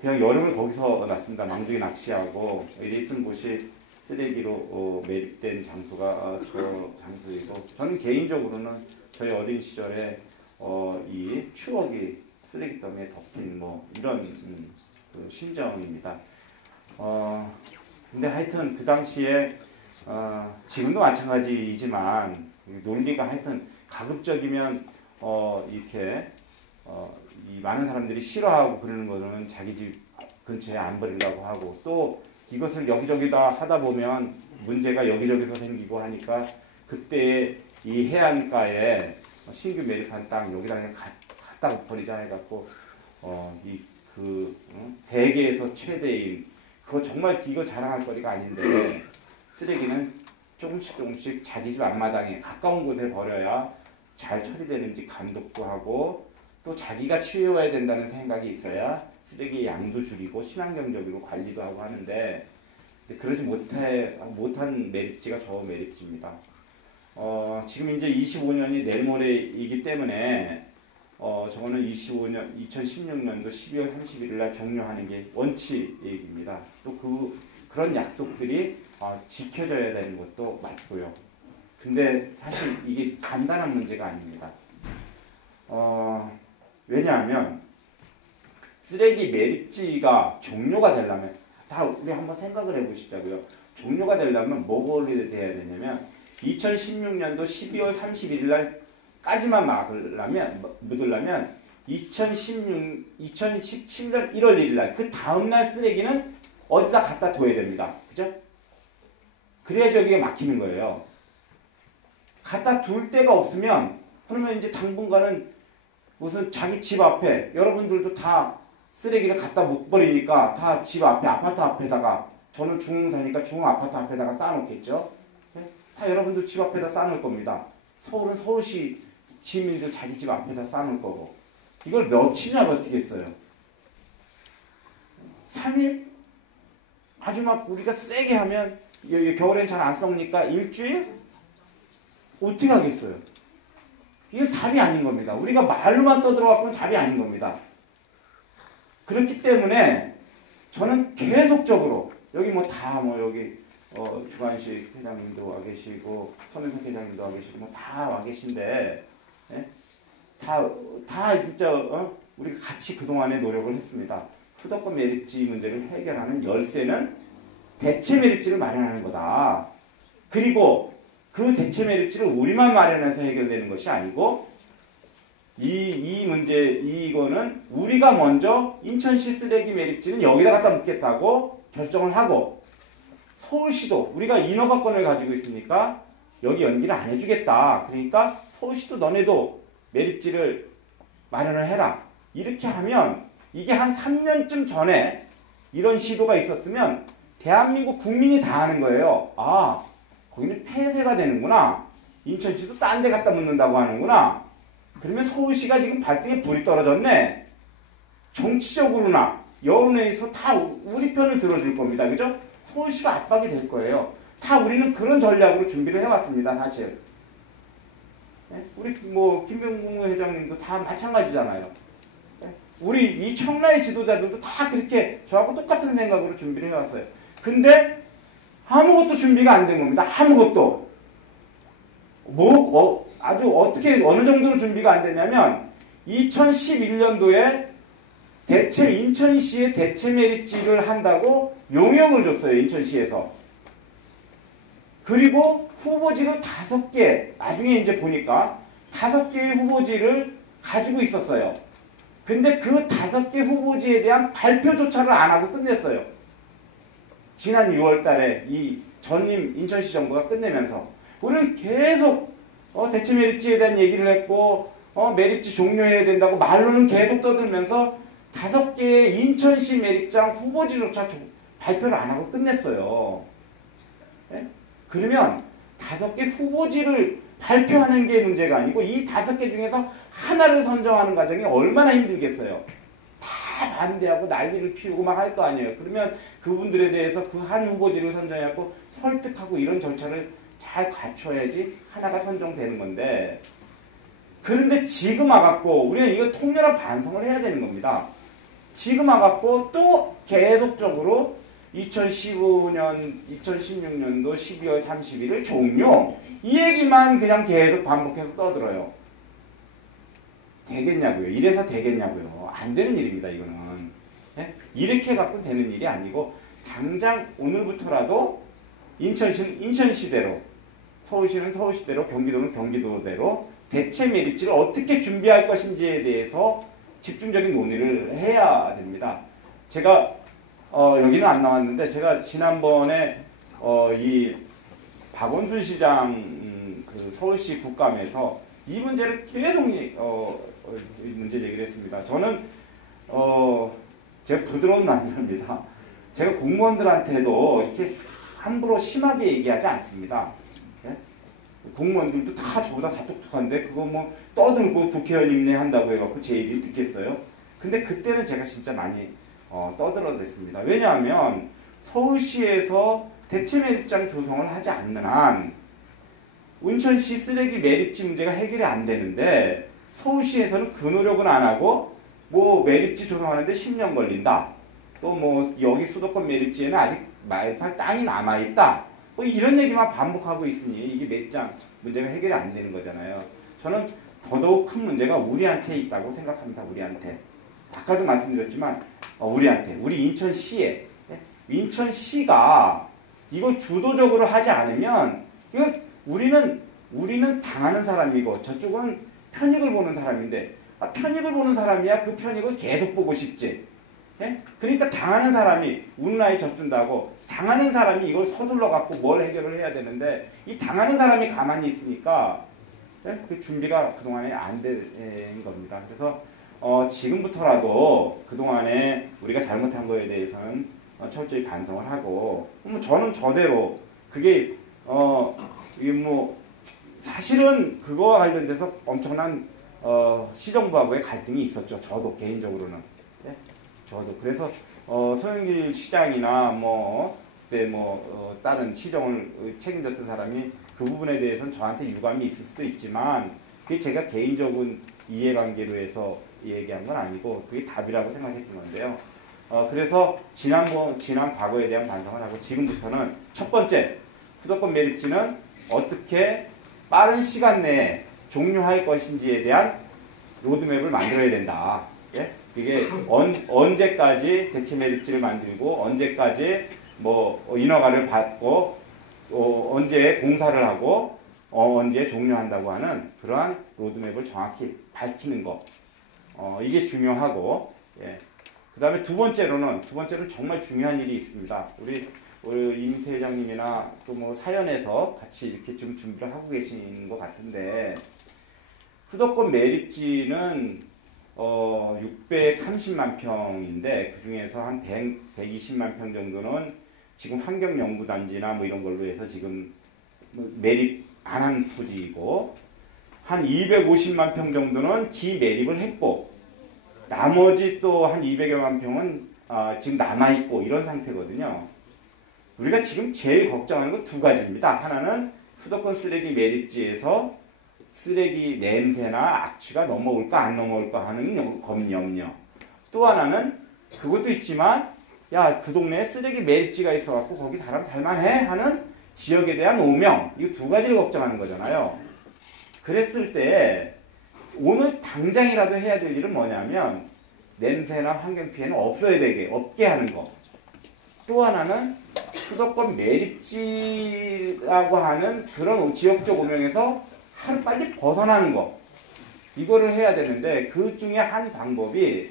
그냥 여름을 거기서 났습니다. 망둥이 낚시하고 이랬던 곳이 쓰레기로 매립된 장소가 저 장소이고, 저는 개인적으로는 저희 어린 시절에 이 추억이 쓰레기더미에 덮인 이런 그 심정입니다. 근데 하여튼 그 당시에 지금도 마찬가지이지만 논리가 하여튼 가급적이면 이렇게 이 많은 사람들이 싫어하고 그러는 거는 자기 집 근처에 안 버리려고 하고, 또 이것을 여기저기다 하다 보면 문제가 여기저기서 생기고 하니까 그때 이 해안가에 신규 매립한 땅 여기다 그냥 갖다 버리자 해갖고 세계에서 최대인, 그거 정말 이거 자랑할 거리가 아닌데 쓰레기는 조금씩 자기 집 앞마당에 가까운 곳에 버려야 잘 처리되는지 감독도 하고, 또 자기가 치워야 된다는 생각이 있어야 쓰레기 양도 줄이고 친환경적으로 관리도 하고 하는데, 그러지 못한 매립지가 저 매립지입니다. 지금 이제 25년이 내일 모레이기 때문에 저거는 2016년도 12월 31일 날 종료하는 게 원칙입니다. 또 그런 약속들이 지켜져야 되는 것도 맞고요. 근데 사실 이게 간단한 문제가 아닙니다. 왜냐하면 쓰레기 매립지가 종료가 되려면, 다 우리 한번 생각을 해보시자고요. 종료가 되려면 뭐가 돼야 되냐면 2016년도 12월 31일 날까지만 묻으려면 2017년 1월 1일 날, 그 다음날 쓰레기는 어디다 갖다 둬야 됩니다. 그죠? 그래야 저기에 막히는 거예요. 갖다 둘 데가 없으면, 그러면 이제 당분간은 무슨 자기 집 앞에, 여러분들도 다 쓰레기를 갖다 못 버리니까 다 집 앞에, 아파트 앞에다가, 저는 중흥 사니까 중흥 아파트 앞에다가 쌓아놓겠죠. 다 여러분들 집 앞에다 쌓아놓을 겁니다. 서울은 서울시 시민들 자기 집 앞에다 쌓아놓을 거고. 이걸 며칠이나 버티겠어요? 3일? 아주 막 우리가 세게 하면, 겨울엔 잘 안 썩으니까 일주일? 어떻게 하겠어요? 이건 답이 아닌 겁니다. 우리가 말로만 떠들어갖고는 답이 아닌 겁니다. 그렇기 때문에 저는 계속적으로 여기 여기 주관식 회장님도 와 계시고 서민석 회장님도 와 계시고 다 와 계신데, 예? 다 진짜 우리가 같이 그동안에 노력을 했습니다. 수도권 매립지 문제를 해결하는 열쇠는 대체 매립지를 마련하는 거다. 그리고 그 대체 매립지를 우리만 마련해서 해결되는 것이 아니고 이 문제 이거는 우리가 먼저 인천시 쓰레기 매립지는 여기다 갖다 묻겠다고 결정을 하고 서울시도 우리가 인허가권을 가지고 있으니까 여기 연기를 안 해주겠다. 그러니까 서울시도 너네도 매립지를 마련을 해라. 이렇게 하면 이게 한 3년쯤 전에 이런 시도가 있었으면 대한민국 국민이 다 하는 거예요. 아, 거기는 폐쇄가 되는구나. 인천시도 딴 데 갖다 묻는다고 하는구나. 그러면 서울시가 지금 발등에 불이 떨어졌네. 정치적으로나 여론에서 다 우리 편을 들어줄 겁니다. 그죠? 서울시가 압박이 될 거예요. 다 우리는 그런 전략으로 준비를 해왔습니다. 사실. 네? 우리 뭐 김병국 회장님도 다 마찬가지잖아요. 네? 우리 이 청라의 지도자들도 다 그렇게 저하고 똑같은 생각으로 준비를 해왔어요. 근데 아무것도 준비가 안 된 겁니다. 아무것도. 아주 어떻게 어느 정도로 준비가 안 됐냐면 2011년도에 인천시에 대체 매립지를 한다고 용역을 줬어요. 인천시에서. 그리고 후보지를 5개, 나중에 이제 보니까 5개의 후보지를 가지고 있었어요. 근데 그 5개 후보지에 대한 발표조차를 안 하고 끝냈어요. 지난 6월 달에 이 전임 인천시 정부가 끝내면서 우리는 계속 대체 매립지에 대한 얘기를 했고 매립지 종료해야 된다고 말로는 계속 떠들면서 5개의 인천시 매립장 후보지조차 발표를 안 하고 끝냈어요. 네? 그러면 5개 후보지를 발표하는 게 문제가 아니고 이 5개 중에서 하나를 선정하는 과정이 얼마나 힘들겠어요. 다 반대하고 난리를 피우고 막 할 거 아니에요. 그러면 그분들에 대해서 그 한 후보지를 선정하고 설득하고 이런 절차를 잘 갖춰야지 하나가 선정되는 건데, 그런데 지금 와갖고 우리는 이거 통렬한 반성을 해야 되는 겁니다. 지금 와갖고 또 계속적으로 2015년, 2016년도 12월 31일 종료 이 얘기만 그냥 계속 반복해서 떠들어요. 되겠냐고요. 이래서 되겠냐고요. 안 되는 일입니다. 이거는. 네? 이렇게 갖고 되는 일이 아니고 당장 오늘부터라도 인천시는 인천시대로, 서울시는 서울시대로, 경기도는 경기도대로 대체 매립지를 어떻게 준비할 것인지에 대해서 집중적인 논의를 해야 됩니다. 제가 여기는 안 나왔는데 제가 지난번에 이 박원순 시장 그 서울시 국감에서 이 문제를 계속 문제 제기를 했습니다. 저는 제가 부드러운 남자입니다. 제가 공무원들한테도 이렇게 함부로 심하게 얘기하지 않습니다. 네? 공무원들도 다 저보다 다 똑똑한데 그거 뭐 떠들고 국회의원님네 한다고 해갖고 제 얘기를 듣겠어요? 근데 그때는 제가 진짜 많이 떠들어댔습니다. 왜냐하면 서울시에서 대체 매립장 조성을 하지 않는 한 인천시 쓰레기 매립지 문제가 해결이 안 되는데 서울시에서는 그 노력은 안 하고 뭐 매립지 조성하는데 10년 걸린다. 또 뭐 여기 수도권 매립지에는 아직 매립할 땅이 남아있다. 뭐 이런 얘기만 반복하고 있으니 이게 매립장 문제가 해결이 안 되는 거잖아요. 저는 더더욱 큰 문제가 우리한테 있다고 생각합니다. 우리한테. 아까도 말씀드렸지만 우리한테, 우리 인천시에, 인천시가 이걸 주도적으로 하지 않으면 이거 우리는 당하는 사람이고 저쪽은 편익을 보는 사람인데 편익을 보는 사람이야 그 편익을 계속 보고 싶지. 예? 그러니까 당하는 사람이 운라에 젖준다고 당하는 사람이 이걸 서둘러 갖고 뭘 해결을 해야 되는데 이 당하는 사람이 가만히 있으니까 그 준비가 그동안에 안 된 겁니다. 그래서 지금부터라도 그동안에 우리가 잘못한 거에 대해서는 철저히 반성을 하고 저는 저대로 그게 이게 뭐 사실은 그거와 관련돼서 엄청난 시정부하고의 갈등이 있었죠. 저도 개인적으로는. 네? 저도 그래서 서영길 시장이나 다른 시정을 책임졌던 사람이 그 부분에 대해서는 저한테 유감이 있을 수도 있지만 그게 제가 개인적인 이해관계로 해서 얘기한 건 아니고 그게 답이라고 생각했던 건데요. 그래서 지난 과거에 대한 반성을 하고 지금부터는 첫 번째 수도권 매립지는 어떻게 빠른 시간 내에 종료할 것인지에 대한 로드맵을 만들어야 된다. 예? 이게 언제까지 대체 매립지를 만들고 언제까지 인허가를 받고 언제 공사를 하고 언제 종료한다고 하는 그러한 로드맵을 정확히 밝히는 거. 이게 중요하고, 예. 그 다음에 두 번째로는 정말 중요한 일이 있습니다. 우리 이민태 회장님이나 또 뭐 사연에서 같이 이렇게 좀 준비를 하고 계시는 것 같은데, 수도권 매립지는 630만 평인데 그 중에서 한 120만 평 정도는 지금 환경연구단지나 뭐 이런 걸로 해서 지금 매립 안 한 토지이고, 한 250만 평 정도는 기매립을 했고, 나머지 또 한 200여만 평은 지금 남아있고 이런 상태거든요. 우리가 지금 제일 걱정하는 건 두 가지입니다. 하나는 수도권 쓰레기 매립지에서 쓰레기 냄새나 악취가 넘어올까 안 넘어올까 하는 염려. 또 하나는 그것도 있지만, 야, 그 동네에 쓰레기 매립지가 있어갖고 거기 사람 살만해 하는 지역에 대한 오명. 이 두 가지를 걱정하는 거잖아요. 그랬을 때 오늘 당장이라도 해야 될 일은 뭐냐면 냄새나 환경 피해는 없게 하는 거. 또 하나는 수도권 매립지라고 하는 그런 지역적 오명에서 하루 빨리 벗어나는 거. 이거를 해야 되는데 그 중에 한 방법이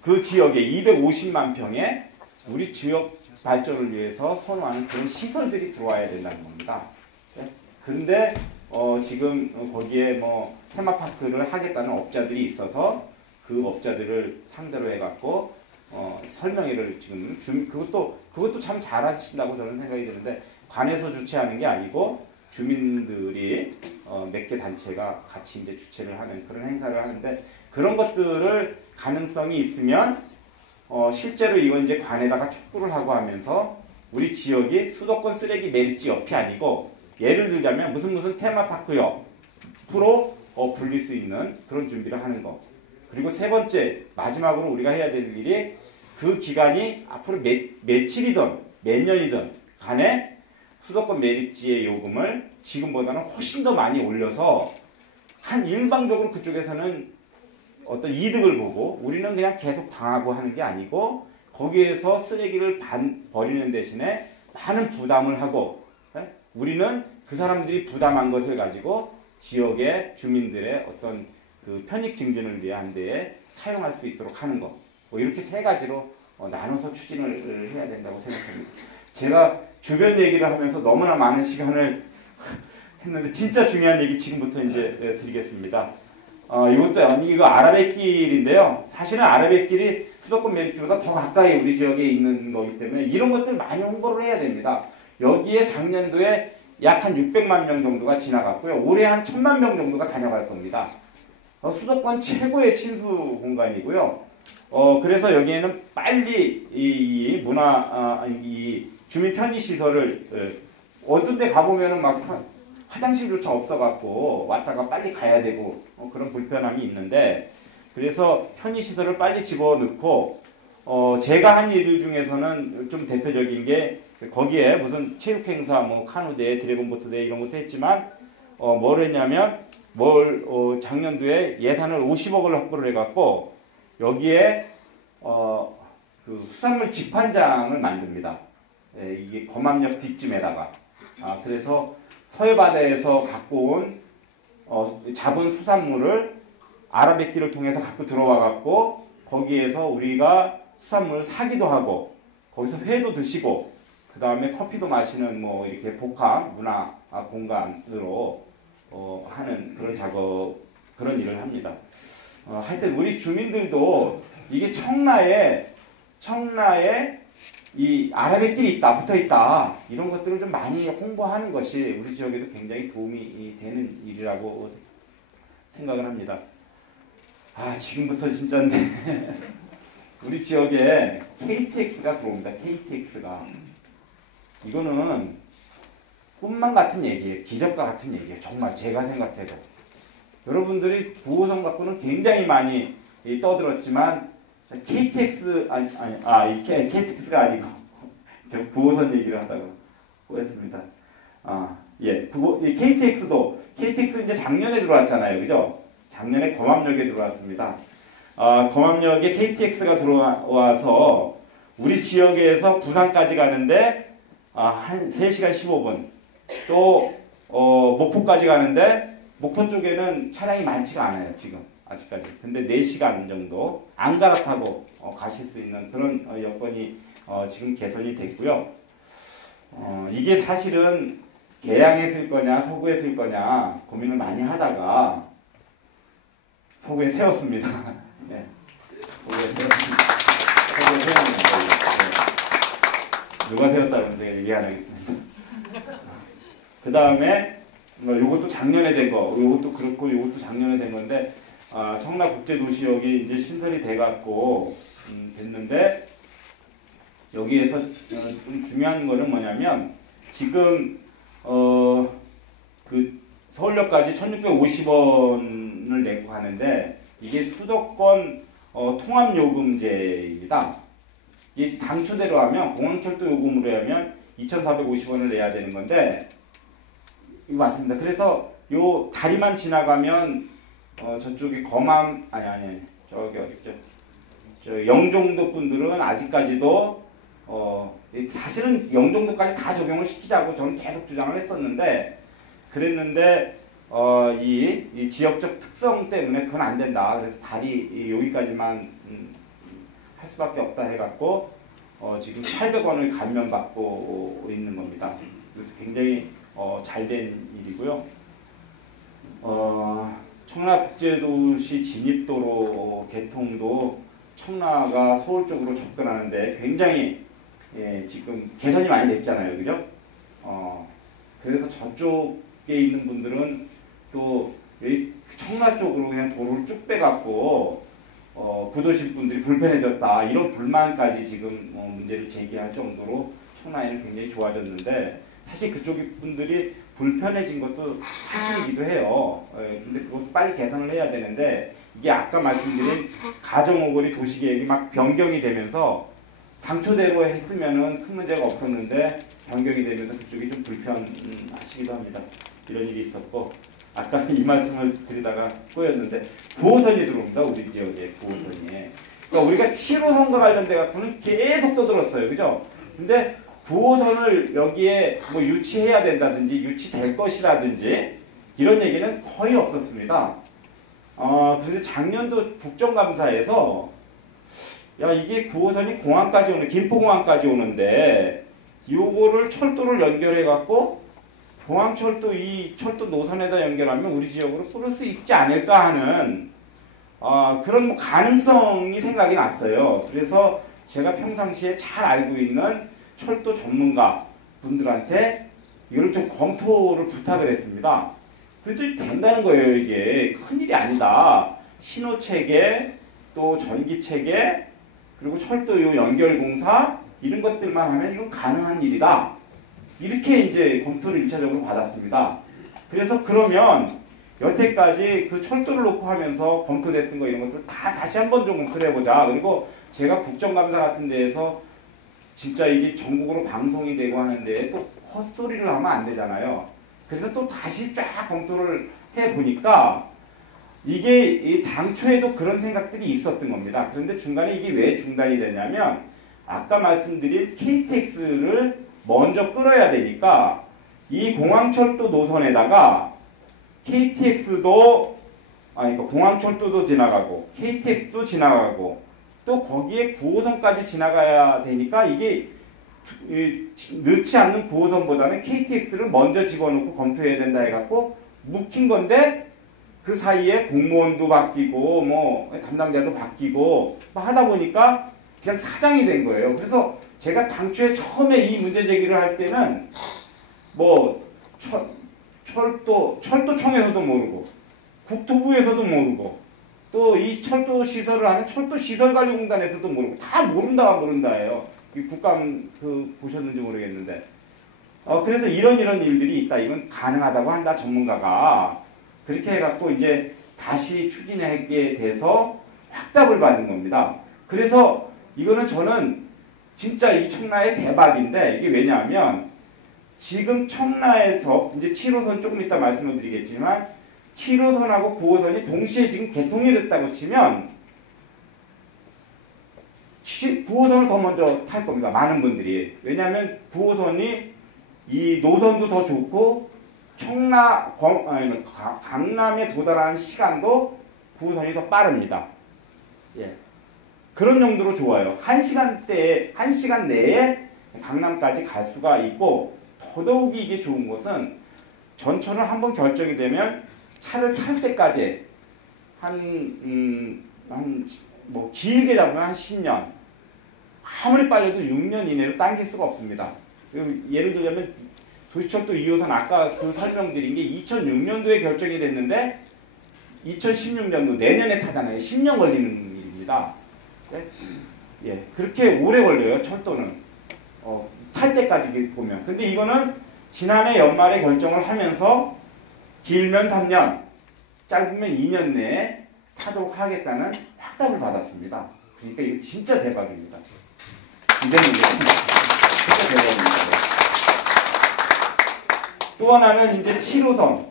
그 지역에 250만 평의 우리 지역 발전을 위해서 선호하는 그런 시설들이 들어와야 된다는 겁니다. 근데 지금 거기에 뭐 테마파크를 하겠다는 업자들이 있어서 그 업자들을 상대로 해갖고 설명회를 지금 그것도 참 잘하신다고 저는 생각이 드는데, 관에서 주최하는 게 아니고 주민들이 몇 개 단체가 같이 이제 주최를 하는 그런 행사를 하는데, 그런 것들을 가능성이 있으면 실제로 이건 이제 관에다가 촉구를 하고 하면서 우리 지역이 수도권 쓰레기 매립지 옆이 아니고, 예를 들자면 무슨 테마파크 옆으로 불릴 수 있는 그런 준비를 하는 거. 그리고 세 번째, 마지막으로 우리가 해야 될 일이, 그 기간이 앞으로 며칠이든 몇 년이든 간에 수도권 매립지의 요금을 지금보다는 훨씬 더 많이 올려서 한 일방적으로 그쪽에서는 어떤 이득을 보고 우리는 그냥 계속 당하고 하는 게 아니고, 거기에서 쓰레기를 버리는 대신에 많은 부담을 하고, 우리는 그 사람들이 부담한 것을 가지고 지역의 주민들의 어떤 그 편익 증진을 위한 데에 사용할 수 있도록 하는 거. 뭐 이렇게 세 가지로 나눠서 추진을 해야 된다고 생각합니다. 제가 주변 얘기를 하면서 너무나 많은 시간을 했는데 진짜 중요한 얘기 지금부터 이제 드리겠습니다. 이거 아라뱃길인데요. 사실은 아라뱃길이 수도권 매립지보다 더 가까이 우리 지역에 있는 거기 때문에 이런 것들 많이 홍보를 해야 됩니다. 여기에 작년도에 약 한 600만 명 정도가 지나갔고요. 올해 한 1000만 명 정도가 다녀갈 겁니다. 수도권 최고의 친수 공간이고요. 그래서 여기에는 빨리 이 주민 편의 시설을 어떤 데 가보면은 막 화장실조차 없어갖고 왔다가 빨리 가야 되고 그런 불편함이 있는데, 그래서 편의 시설을 빨리 집어넣고 제가 한 일 중에서는 좀 대표적인 게, 거기에 무슨 체육 행사, 뭐 카누대, 드래곤보트 대 이런 것도 했지만 뭘 했냐면 작년도에 예산을 50억을 확보를 해갖고 여기에 그 수산물 직판장을 만듭니다. 이게 검암역 뒷쯤에다가 그래서 서해바다에서 갖고 온 잡은 수산물을 아라뱃길을 통해서 갖고 들어와갖고 거기에서 우리가 수산물을 사기도 하고 거기서 회도 드시고 그 다음에 커피도 마시는 뭐 이렇게 복합 문화 공간으로 하는 그런 작업, 그런 일을 합니다. 하여튼 우리 주민들도 이게 청라에 이 아라뱃길이 있다, 붙어 있다, 이런 것들을 좀 많이 홍보하는 것이 우리 지역에도 굉장히 도움이 되는 일이라고 생각을 합니다. 지금부터 진짜인데 우리 지역에 KTX가 들어옵니다. KTX가. 이거는 꿈만 같은 얘기예요. 기적과 같은 얘기예요. 정말 제가 생각해도. 여러분들이 9호선 갖고는 굉장히 많이 떠들었지만 KTX가 아니고 제가 9호선 얘기를 하다가 꼬였습니다. KTX도 이제 작년에 들어왔잖아요. 그죠? 작년에 검암역에 들어왔습니다. 검암역에 KTX가 들어와서 우리 지역에서 부산까지 가는데 한 3시간 15분. 또 목포까지 가는데 목포 쪽에는 차량이 많지가 않아요. 지금 아직까지. 근데 4시간 정도 안 갈아타고 가실 수 있는 그런 여건이 지금 개선이 됐고요. 이게 사실은 계양에 쓸 거냐 서구에 쓸 거냐 고민을 많이 하다가 서구에 세웠습니다. 네. 서구에 세웠습니다. 서구에 세웠습니다. 네. 누가 세웠다면 제가 얘기 안 하겠습니다. 그 다음에 요것도 작년에 된 거, 요것도 그렇고 요것도 작년에 된 건데 청라국제도시역이 이제 신설이 돼갖고 됐는데 여기에서 좀 중요한 거는 뭐냐면 지금 그 서울역까지 1,650원을 내고 가는데 이게 수도권 통합요금제입니다. 이 당초대로 하면 공항철도 요금으로 하면 2,450원을 내야 되는 건데 이거 맞습니다. 그래서 요 다리만 지나가면 저쪽에 저기 어디죠? 저 영종도 분들은 아직까지도 사실은 영종도까지 다 적용을 시키자고 저는 계속 주장을 했었는데 그랬는데 이 지역적 특성 때문에 그건 안 된다. 그래서 다리 여기까지만 할 수밖에 없다 해갖고 지금 800원을 감면받고 있는 겁니다. 이것도 굉장히 잘된 일이고요. 청라국제도시 진입도로 개통도 청라가 서울 쪽으로 접근하는데 굉장히 지금 개선이 많이 됐잖아요. 그죠? 그래서 저쪽에 있는 분들은 또 여기 청라 쪽으로 그냥 도로를 쭉 빼갖고 구도심 분들이 불편해졌다. 이런 불만까지 지금 문제를 제기할 정도로 청라에는 굉장히 좋아졌는데 사실 그쪽 분들이 불편해진 것도 사실이기도 해요. 근데 그것도 빨리 개선을 해야 되는데 이게 아까 말씀드린 가정오거리 도시계획이 막 변경이 되면서 당초대로 했으면은 큰 문제가 없었는데 변경이 되면서 그쪽이 좀 불편하시기도 합니다. 이런 일이 있었고 아까 이 말씀을 드리다가 꼬였는데 9호선이 들어옵니다. 우리 지역에 9호선이. 그러니까 우리가 7호선과 관련돼 갖고는 계속 떠들었어요. 그죠? 근데 9호선을 여기에 뭐 유치해야 된다든지 유치될 것이라든지 이런 얘기는 거의 없었습니다. 그런데 작년도 국정감사에서 야 이게 9호선이 공항까지 오는 김포공항까지 오는데 요거를 철도를 연결해 갖고 공항철도 이 철도 노선에다 연결하면 우리 지역으로 뿌릴 수 있지 않을까 하는 그런 뭐 가능성이 생각이 났어요. 그래서 제가 평상시에 잘 알고 있는 철도 전문가 분들한테 이걸 좀 검토를 부탁을 했습니다. 그랬더니 된다는 거예요. 이게 큰일이 아니다. 신호체계, 또 전기체계, 그리고 철도 요 연결공사 이런 것들만 하면 이건 가능한 일이다. 이렇게 이제 검토를 1차적으로 받았습니다. 그래서 그러면 여태까지 그 철도를 놓고 하면서 검토됐던 거 이런 것들 다 다시 한번 좀 검토를 해보자. 그리고 제가 국정감사 같은 데에서 진짜 이게 전국으로 방송이 되고 하는데 또 헛소리를 하면 안 되잖아요. 그래서 또 다시 쫙 검토를 해보니까 이게 이 당초에도 그런 생각들이 있었던 겁니다. 그런데 중간에 이게 왜 중단이 되냐면 아까 말씀드린 KTX를 먼저 끌어야 되니까 이 공항철도 노선에다가 KTX도 그러니까 공항철도도 지나가고 KTX도 지나가고 또 거기에 9호선까지 지나가야 되니까 이게 늦지 않는 9호선보다는 KTX를 먼저 집어넣고 검토해야 된다 해갖고 묵힌 건데 그 사이에 공무원도 바뀌고 뭐 담당자도 바뀌고 뭐 하다 보니까 그냥 사장이 된 거예요. 그래서 제가 당초에 처음에 이 문제 제기를 할 때는 뭐 철도청에서도 모르고 국토부에서도 모르고 또 이 철도 시설을 하는 철도시설관리공단에서도 모르고 다 모른다예요. 국감 보셨는지 모르겠는데 그래서 이런 일들이 있다. 이건 가능하다고 한다 전문가가. 그렇게 해갖고 이제 다시 추진하게 돼서 확답을 받은 겁니다. 그래서 이거는 저는 진짜 이 청라의 대박인데 이게 왜냐하면 지금 청라에서 이제 7호선 조금 이따 말씀을 드리겠지만 7호선하고 9호선이 동시에 지금 개통이 됐다고 치면 9호선을 더 먼저 탈 겁니다. 많은 분들이. 왜냐하면 9호선이 이 노선도 더 좋고 강남에 도달하는 시간도 9호선이 더 빠릅니다. 예. 그런 정도로 좋아요. 1시간 내에 강남까지 갈 수가 있고, 더더욱이 이게 좋은 것은 전철은 한번 결정이 되면 차를 탈 때까지 뭐 길게 잡으면 한 10년, 아무리 빨려도 6년 이내로 당길 수가 없습니다. 예를 들자면 도시철도 2호선 아까 그 설명드린 게 2006년도에 결정이 됐는데 2016년도 내년에 타잖아요. 10년 걸리는 일입니다. 네? 예, 그렇게 오래 걸려요. 철도는 탈 때까지 보면. 근데 이거는 지난해 연말에 결정을 하면서 길면 3년, 짧으면 2년 내에 타도록 하겠다는 확답을 받았습니다. 그러니까 이거 진짜 대박입니다. 진짜 대박입니다. 또 하나는 이제 7호선.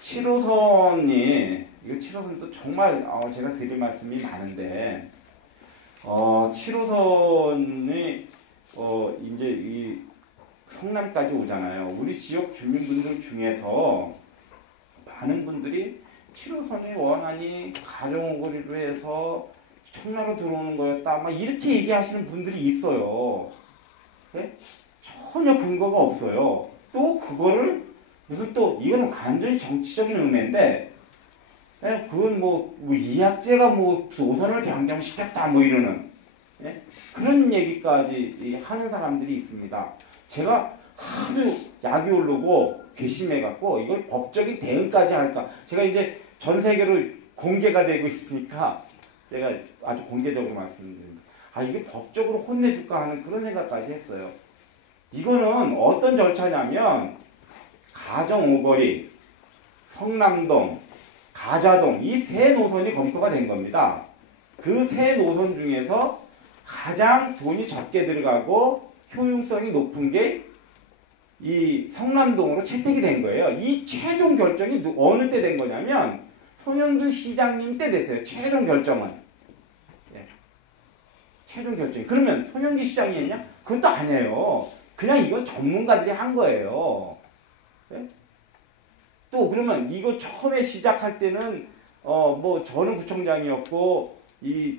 7호선이, 이거 7호선도 정말 제가 드릴 말씀이 많은데, 7호선이 이제 이 성남까지 오잖아요. 우리 지역 주민분들 중에서 많은 분들이 7호선이 원안이 가정오거리로 해서 청라로 들어오는 거였다, 막 이렇게 얘기하시는 분들이 있어요. 네? 전혀 근거가 없어요. 또 그거를 무슨 또 이건 완전히 정치적인 음해인데, 네? 그건 뭐 이학제가 뭐 노선을 변경시켰다 뭐 이러는, 네? 그런 얘기까지 하는 사람들이 있습니다. 제가 하도 약이 오르고 괘씸해갖고 이걸 법적인 대응까지 할까. 제가 이제 전 세계로 공개가 되고 있으니까 제가 아주 공개적으로 말씀드립니다. 이게 법적으로 혼내줄까 하는 그런 생각까지 했어요. 이거는 어떤 절차냐면 가정 오거리, 성남동, 가좌동 이 세 노선이 검토가 된 겁니다. 그 세 노선 중에서 가장 돈이 적게 들어가고 효용성이 높은 게 이 성남동으로 채택이 된 거예요. 이 최종 결정이 어느 때 된 거냐면 송영길 시장님 때 됐어요. 최종 결정은. 예. 최종 결정이. 그러면 송영길 시장이 했냐? 그것도 아니에요. 그냥 이건 전문가들이 한 거예요. 예? 또 그러면 이거 처음에 시작할 때는 뭐 저는 구청장이었고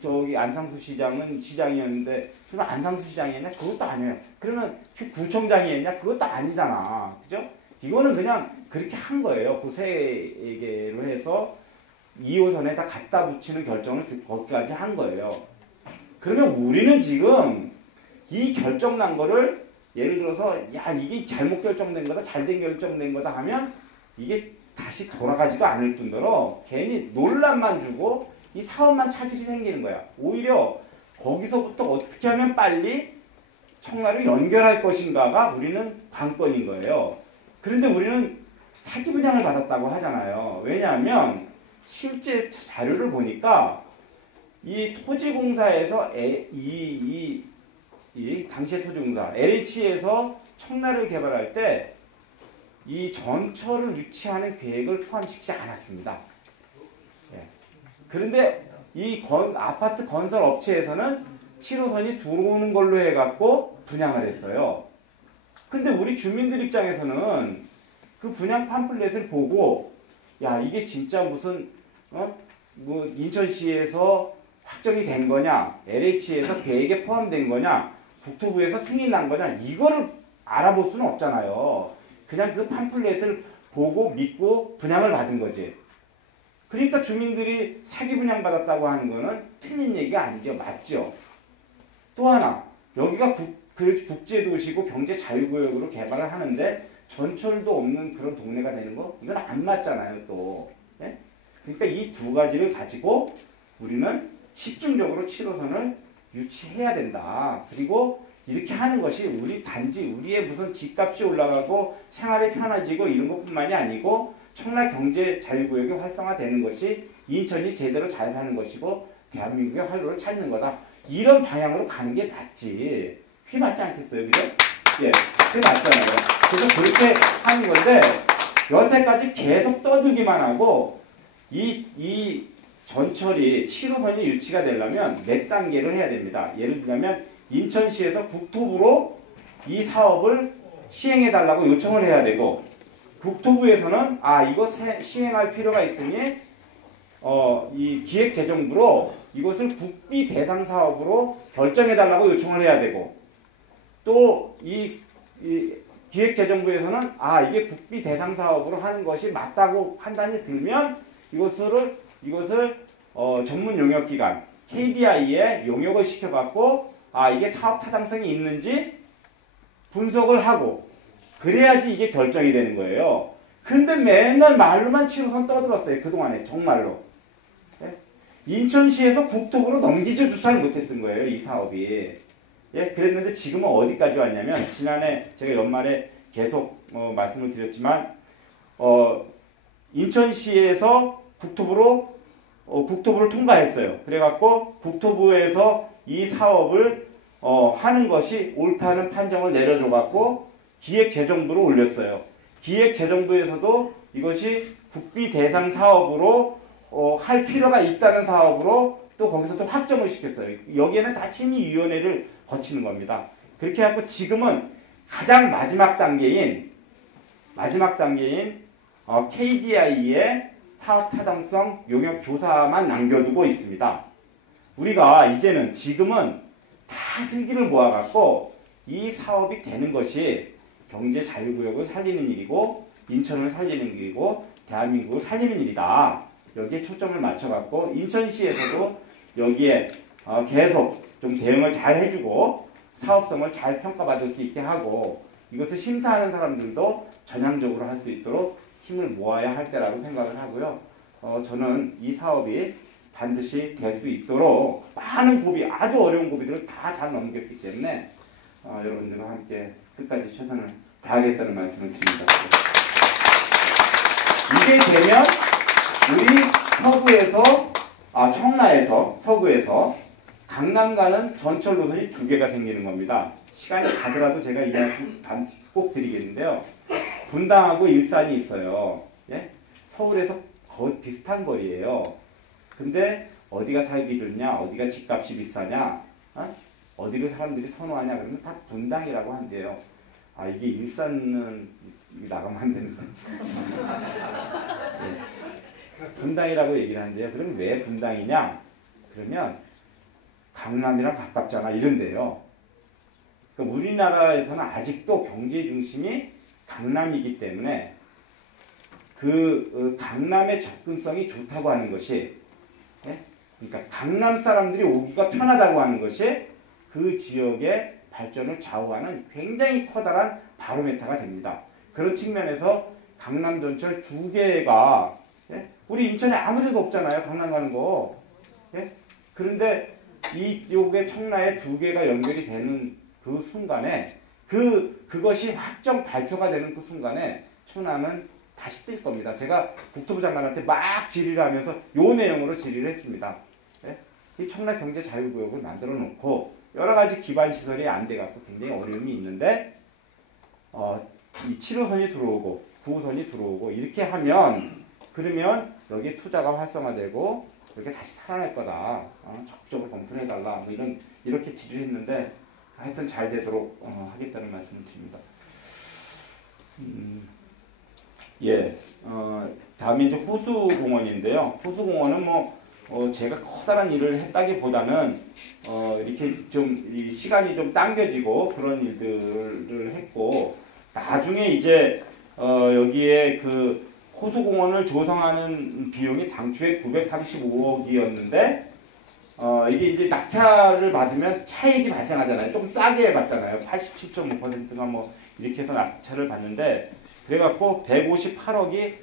저기 안상수 시장은 시장이었는데, 그러면 안상수 시장이 했냐? 그것도 아니에요. 그러면 구청장이 했냐? 그것도 아니잖아. 그죠? 이거는 그냥 그렇게 한 거예요. 그 세 개로 해서 2호선에다 갖다 붙이는 결정을 거기까지 한 거예요. 그러면 우리는 지금 이 결정 난 거를 예를 들어서 야 이게 잘못 결정된 거다, 잘된 결정된 거다 하면 이게 다시 돌아가지도 않을 뿐더러 괜히 논란만 주고 이 사업만 차질이 생기는 거야. 오히려 거기서부터 어떻게 하면 빨리 청라를 연결할 것인가가 우리는 관건인 거예요. 그런데 우리는 사기 분양을 받았다고 하잖아요. 왜냐하면 실제 자료를 보니까 이 토지공사에서 이 당시의 토지공사 LH에서 청라를 개발할 때 이 전철을 유치하는 계획을 포함시키지 않았습니다. 그런데 이 아파트 건설 업체에서는 7호선이 들어오는 걸로 해갖고 분양을 했어요. 근데 우리 주민들 입장에서는 그 분양 팜플렛을 보고 야 이게 진짜 무슨 뭐 인천시에서 확정이 된 거냐, LH에서 계획에 포함된 거냐, 국토부에서 승인 난 거냐, 이거를 알아볼 수는 없잖아요. 그냥 그 팜플렛을 보고 믿고 분양을 받은 거지. 그러니까 주민들이 사기 분양받았다고 하는 거는 틀린 얘기가 아니죠. 맞죠? 또 하나, 여기가 국제도시고 경제자유구역으로 개발을 하는데 전철도 없는 그런 동네가 되는 거? 이건 안 맞잖아요, 또. 네? 그러니까 이 두 가지를 가지고 우리는 집중적으로 7호선을 유치해야 된다. 그리고 이렇게 하는 것이 우리의 무슨 집값이 올라가고 생활이 편해지고 이런 것뿐만이 아니고 청라 경제 자유구역이 활성화되는 것이 인천이 제대로 잘 사는 것이고 대한민국의 활로를 찾는 거다. 이런 방향으로 가는 게 맞지. 그게 맞지 않겠어요? 그죠? 예, 그게 맞잖아요. 그래서 그렇게 하는 건데 여태까지 계속 떠들기만 하고 이 전철이 7호선이 유치가 되려면 몇 단계를 해야 됩니다. 예를 들면 인천시에서 국토부로 이 사업을 시행해달라고 요청을 해야 되고, 국토부에서는 이거 시행할 필요가 있으니 이 기획재정부로 이것을 국비 대상 사업으로 결정해달라고 요청을 해야 되고, 또 이 기획재정부에서는 이게 국비 대상 사업으로 하는 것이 맞다고 판단이 들면 이것을 전문 용역기관 KDI에 용역을 시켜갖고 이게 사업 타당성이 있는지 분석을 하고, 그래야지 이게 결정이 되는 거예요. 근데 맨날 말로만 7호선 떠들었어요. 그동안에 정말로. 인천시에서 국토부로 넘기지조차를 못했던 거예요. 이 사업이. 그랬는데 지금은 어디까지 왔냐면, 지난해 제가 연말에 계속 말씀을 드렸지만 인천시에서 국토부를 통과했어요. 그래갖고 국토부에서 이 사업을 하는 것이 옳다는 판정을 내려줘갖고 기획재정부로 올렸어요. 기획재정부에서도 이것이 국비 대상 사업으로 할 필요가 있다는 사업으로 또 거기서 또 확정을 시켰어요. 여기에는 다 심의위원회를 거치는 겁니다. 그렇게 해갖고 지금은 가장 마지막 단계인 KDI의 사업 타당성 용역 조사만 남겨두고 있습니다. 우리가 이제는 지금은 다 슬기를 모아갖고 이 사업이 되는 것이 경제 자유구역을 살리는 일이고, 인천을 살리는 일이고, 대한민국을 살리는 일이다. 여기에 초점을 맞춰갖고 인천시에서도 여기에 계속 좀 대응을 잘 해주고 사업성을 잘 평가받을 수 있게 하고, 이것을 심사하는 사람들도 전향적으로 할 수 있도록 힘을 모아야 할 때라고 생각을 하고요. 저는 이 사업이 반드시 될 수 있도록 많은 고비, 아주 어려운 고비들을 다 잘 넘겼기 때문에 여러분들과 함께 끝까지 최선을 다하겠다는 말씀을 드립니다. 이게 되면 우리 청라에서 서구에서 강남 가는 전철 노선이 2개가 생기는 겁니다. 시간이 가더라도 제가 이 말씀 반드시 꼭 드리겠는데요. 분당하고 일산이 있어요. 서울에서 거의 비슷한 거리예요. 근데 어디가 살기 좋냐, 어디가 집값이 비싸냐, 어디를 사람들이 선호하냐 그러면 다 분당이라고 한대요. 이게 일산은 나가면 안 되는데. 분당이라고 얘기를 하는데요. 그럼 왜 분당이냐? 그러면 강남이랑 가깝잖아 이런데요. 그러니까 우리나라에서는 아직도 경제 중심이 강남이기 때문에 그 강남의 접근성이 좋다고 하는 것이, 그러니까 강남 사람들이 오기가 편하다고 하는 것이 그 지역의 발전을 좌우하는 굉장히 커다란 바로메타가 됩니다. 그런 측면에서 강남 전철 2개가, 우리 인천에 아무 데도 없잖아요. 강남 가는 거. 그런데 이쪽에 청라에 2개가 연결이 되는 그 순간에, 그것이 확정 발표가 되는 그 순간에 청라는 다시 뜰 겁니다. 제가 국토부 장관한테 막 질의를 하면서 요 내용으로 질의를 했습니다. 이 청라 경제 자유구역을 만들어 놓고 여러 가지 기반 시설이 안 돼 갖고 굉장히 어려움이 있는데, 이 7호선이 들어오고 9호선이 들어오고 이렇게 하면, 그러면 여기에 투자가 활성화되고 이렇게 다시 살아날 거다. 적극적으로 검토해달라. 뭐 이렇게 질의를 했는데 하여튼 잘 되도록 하겠다는 말씀을 드립니다. 다음에 이제 호수공원인데요. 호수공원은 제가 커다란 일을 했다기보다는 이렇게 좀 이 시간이 좀 당겨지고 그런 일들을 했고, 나중에 이제 여기에 그 호수공원을 조성하는 비용이 당초에 935억이었는데 이게 이제 낙찰을 받으면 차익이 발생하잖아요. 좀 싸게 받잖아요. 87.5%가 뭐 이렇게 해서 낙찰을 받는데, 그래갖고 158억이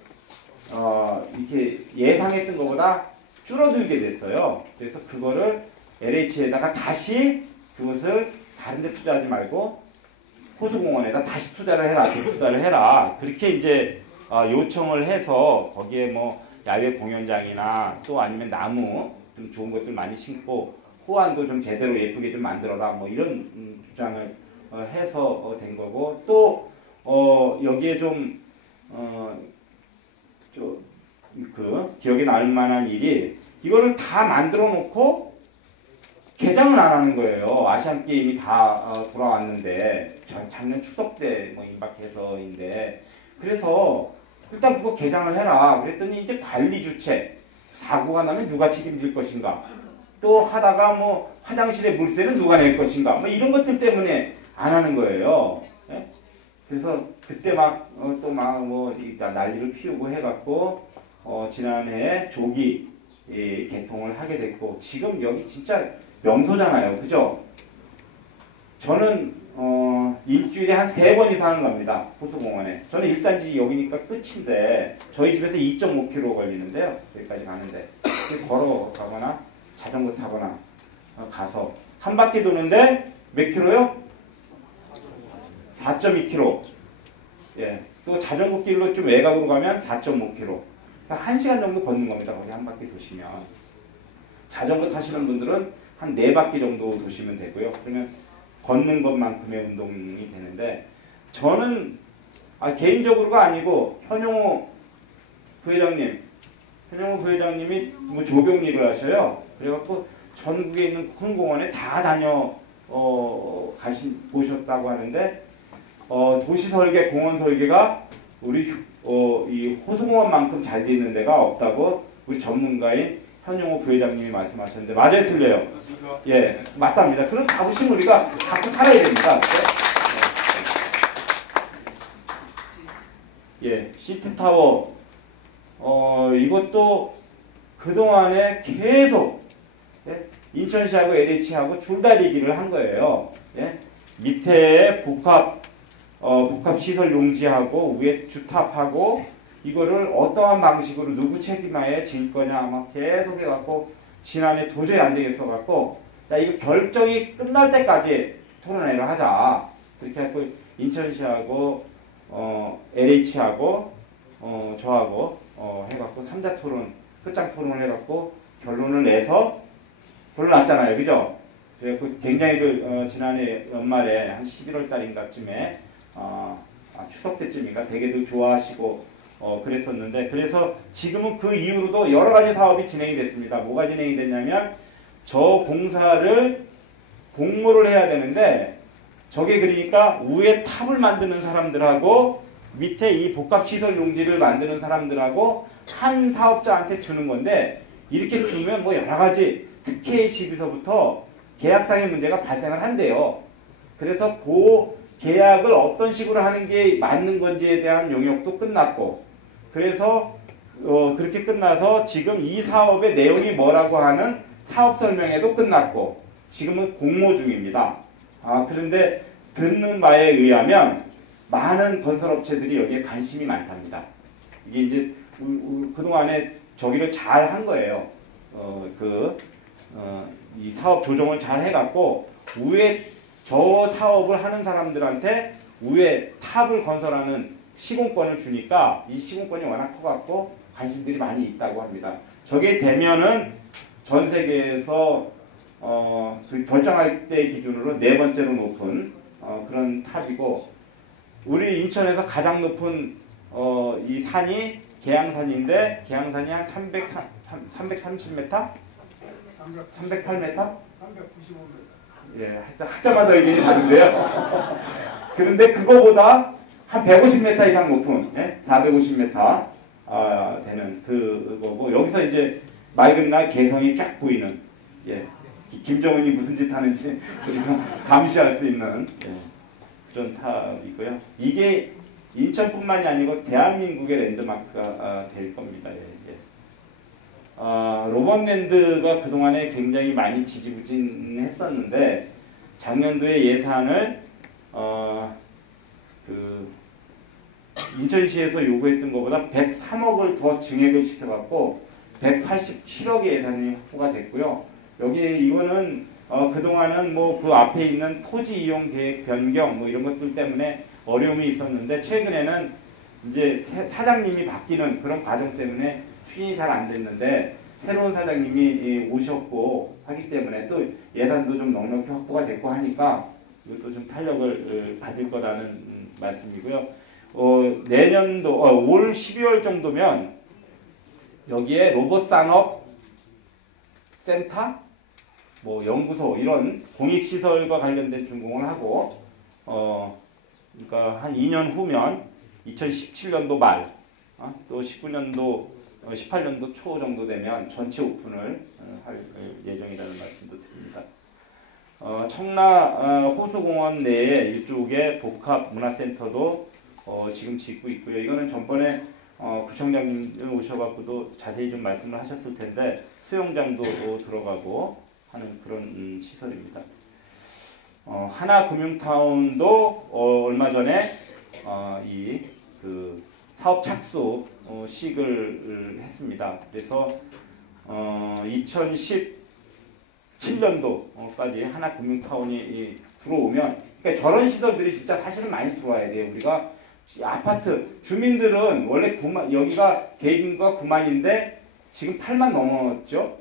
이렇게 예상했던 것보다 줄어들게 됐어요. 그래서 그거를 LH에다가 다시 그것을 다른 데 투자하지 말고 호수공원에다 다시 투자를 해라. 그렇게 이제 요청을 해서 거기에 뭐 야외 공연장이나 또 아니면 나무 좀 좋은 것들 많이 심고 호안도 좀 제대로 예쁘게 좀 만들어라. 뭐 이런 주장을 해서 된 거고, 또 여기에 좀 기억에 날 만한 일이, 이거를 다 만들어 놓고 개장을 안 하는 거예요. 아시안 게임이 다 돌아왔는데 작년 추석 때 뭐 임박해서인데 그래서 일단 그거 개장을 해라. 그랬더니 이제 관리 주체 사고가 나면 누가 책임질 것인가? 또 하다가 뭐 화장실에 물세는 누가 낼 것인가? 뭐 이런 것들 때문에 안 하는 거예요. 예? 그래서 그때 막 또 막 뭐 난리를 피우고 해갖고 지난해 조기 개통을 하게 됐고 지금 여기 진짜 명소잖아요. 그죠? 저는 일주일에 한 3번 이상은 갑니다. 호수공원에. 저는 1단지 여기니까 끝인데 저희 집에서 2.5km 걸리는데요. 여기까지 가는데 걸어가거나 자전거 타거나 가서 한 바퀴 도는데 몇 킬로요? 4.2km. 예. 또 자전거 길로 좀 외곽으로 가면 4.5km. 그러니까 1시간 정도 걷는 겁니다. 거기 한 바퀴 도시면. 자전거 타시는 분들은 한 4바퀴 정도 도시면 되고요. 그러면 걷는 것만큼의 운동이 되는데 저는 개인적으로가 아니고 현용호 부회장님이 뭐 조경 일을 하셔요. 그래갖고 전국에 있는 큰 공원에 다 보셨다고 하는데 도시 설계, 공원 설계가 우리 이 호수공원만큼 잘 돼 있는 데가 없다고 우리 전문가인 현용호 부회장님이 말씀하셨는데 맞아요, 틀려요? 예, 맞답니다. 그런 자부심 우리가 갖고 살아야 됩니다. 예, 시티타워 이것도 그동안에 계속 인천시하고 LH하고 줄다리기를 한 거예요. 예? 밑에 복합 시설 용지하고 위에 주탑하고 이거를 어떠한 방식으로 누구 책임하에 질 거냐 막 계속 해갖고 지난해 도저히 안 되겠어 갖고 야 이거 결정이 끝날 때까지 토론회를 하자. 그렇게 해갖고 인천시하고 LH하고 저하고 해갖고 3자 토론 끝장 토론을 해갖고 결론을 내서 결론 났잖아요. 그죠? 그래갖고 굉장히 지난해 연말에 한 11월 달인가쯤에 추석 때쯤인가 되게도 좋아하시고 그랬었는데 그래서 지금은 그 이후로도 여러 가지 사업이 진행이 됐습니다. 뭐가 진행이 됐냐면 저 공사를 공모를 해야 되는데 저게 그러니까 위에 탑을 만드는 사람들하고 밑에 이 복합시설 용지를 만드는 사람들하고 한 사업자한테 주는 건데 이렇게 주면 뭐 여러 가지 특혜 시비서부터 계약상의 문제가 발생을 한대요. 그래서 그 계약을 어떤 식으로 하는 게 맞는 건지에 대한 용역도 끝났고 그래서 그렇게 끝나서 지금 이 사업의 내용이 뭐라고 하는 사업 설명회도 끝났고 지금은 공모 중입니다. 그런데 듣는 바에 의하면 많은 건설업체들이 여기에 관심이 많답니다. 이게 이제 그동안에 저기를 잘 한 거예요. 이 사업 조정을 잘 해갖고 위에 저 사업을 하는 사람들한테 위에 탑을 건설하는 시공권을 주니까 이 시공권이 워낙 커갖고 관심들이 많이 있다고 합니다. 저게 되면은 전 세계에서 그 결정할 때 기준으로 4번째로 높은 그런 탑이고 우리 인천에서 가장 높은 이 산이 계양산인데 계양산이 한 330m? 308m? 395m. 예, 하여튼 학자마다 의견이 다른데요. 그런데 그거보다 한 150m 이상 높은 450m 되는 그거고 여기서 이제 맑은 날 개성이 쫙 보이는 김정은이 무슨 짓 하는지 감시할 수 있는 그런 탑이고요. 이게 인천뿐만이 아니고 대한민국의 랜드마크가 될 겁니다. 로봇랜드가 그동안에 굉장히 많이 지지부진했었는데 작년도에 예산을 인천시에서 요구했던 것보다 103억을 더 증액을 시켜갖고 187억의 예산이 확보가 됐고요. 이거는 그동안은 뭐 그 앞에 있는 토지 이용 계획 변경 뭐 이런 것들 때문에 어려움이 있었는데 최근에는 이제 사장님이 바뀌는 그런 과정 때문에 추진이 잘 안 됐는데 새로운 사장님이 오셨고 하기 때문에 또 예산도 좀 넉넉히 확보가 됐고 하니까 이것도 좀 탄력을 받을 거라는 말씀이고요. 내년도 올 12월 정도면 여기에 로봇 산업 센터, 뭐 연구소 이런 공익시설과 관련된 준공을 하고 그러니까 한 2년 후면 2017년도 말 또 19년도 18년도 초 정도 되면 전체 오픈을 할 예정이라는 말씀도 드립니다. 청라 호수공원 내에 이쪽에 복합문화센터도 지금 짓고 있고요. 이거는 전번에 구청장님 오셔갖고도 자세히 좀 말씀을 하셨을 텐데 수영장도 들어가고 하는 그런 시설입니다. 하나금융타운도 얼마 전에 이 그 사업 착수 식을 했습니다. 그래서 2017년도까지 하나금융타운이 들어오면 그러니까 저런 시설들이 진짜 사실은 많이 들어와야 돼요. 우리가 아파트 주민들은 원래 9만 여기가 계획인구가 9만인데 지금 8만 넘었죠.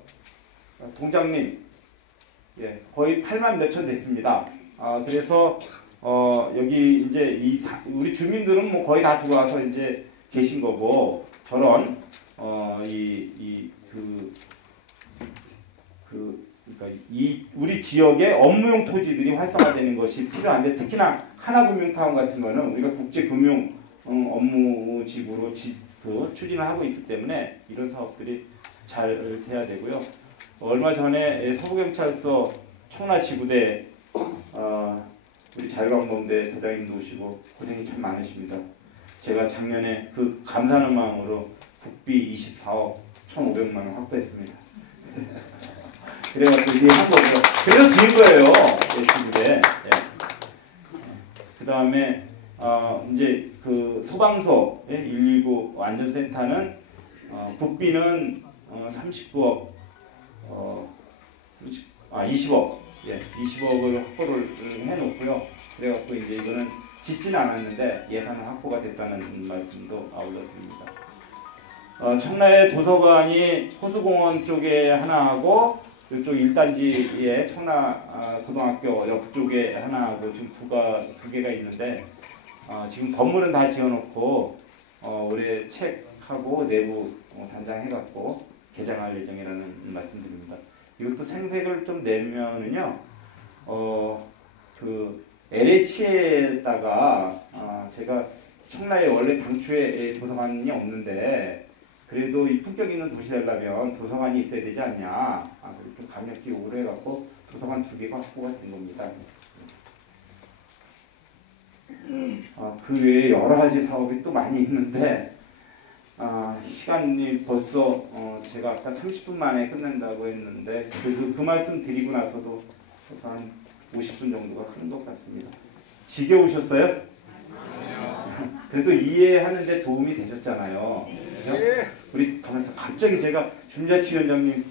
동장님 예, 거의 8만 몇천 됐습니다. 그래서 여기 이제 우리 주민들은 뭐 거의 다 들어와서 이제 계신 거고 저런 그러니까 우리 지역의 업무용 토지들이 활성화되는 것이 필요한데 특히나 하나금융타운 같은 거는 우리가 국제금융 업무지구로 추진을 하고 있기 때문에 이런 사업들이 잘 돼야 되고요. 얼마 전에 서부경찰서 청라지구대 우리 자유광범대 대장님도 오시고 고생이 참 많으십니다. 제가 작년에 그 감사하는 마음으로 국비 24억 1,500만 원 확보했습니다. 그래가지고 이제 한 거죠. 그래서 드린 거예요. 지구대. 예. 그 다음에 이제 그 소방서 119 안전센터는 국비는 39억 20억 예, 20억을 확보를 해놓고요. 그래갖고 이제 이거는 짓지는 않았는데 예산은 확보가 됐다는 말씀도 아울러 드립니다. 청라의 도서관이 호수공원 쪽에 하나 하고 이쪽 1단지에 청라 고등학교 옆 쪽에 하나 하고 지금 두 개가 있는데 지금 건물은 다 지어놓고 올해 책하고 내부 단장 해갖고 개장할 예정이라는 말씀드립니다. 이것도 생색을 좀 내면은요, 그 LH에다가 제가 청라에 원래 당초에 도서관이 없는데 그래도 이 품격 있는 도시 되려면 도서관이 있어야 되지 않냐. 그렇게 강력히 요구를 해갖고 도서관 2개가 확보가 된 겁니다. 그 외에 여러 가지 사업이 또 많이 있는데 시간이 벌써 제가 아까 30분 만에 끝낸다고 했는데 그 말씀 드리고 나서도 벌써 한 50분 정도가 흐른 것 같습니다. 지겨우셨어요? 그래도 이해하는데 도움이 되셨잖아요. 그죠? 우리 가만있어. 갑자기 제가 주민자치위원장님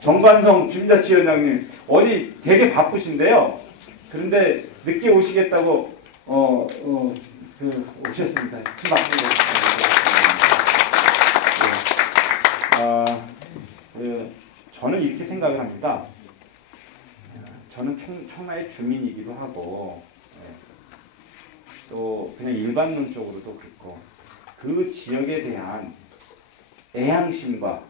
정관성 주민자치위원장님 어디 되게 바쁘신데요. 그런데 늦게 오시겠다고 오셨습니다. 큰 박수. 저는 이렇게 생각을 합니다. 저는 청라의 주민이기도 하고 또 그냥 일반론적으로도 그렇고 그 지역에 대한 애향심과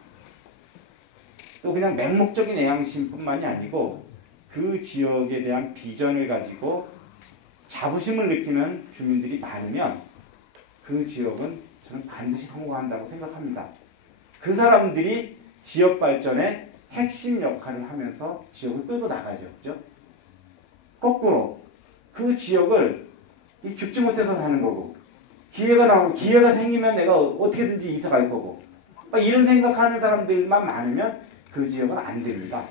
또 그냥 맹목적인 애향심뿐만이 아니고 그 지역에 대한 비전을 가지고 자부심을 느끼는 주민들이 많으면 그 지역은 저는 반드시 성공한다고 생각합니다. 그 사람들이 지역 발전에 핵심 역할을 하면서 지역을 끌고 나가죠. 그죠? 거꾸로 그 지역을 죽지 못해서 사는 거고 기회가 생기면 내가 어떻게든지 이사 갈 거고 이런 생각하는 사람들만 많으면 그 지역은 안 됩니다.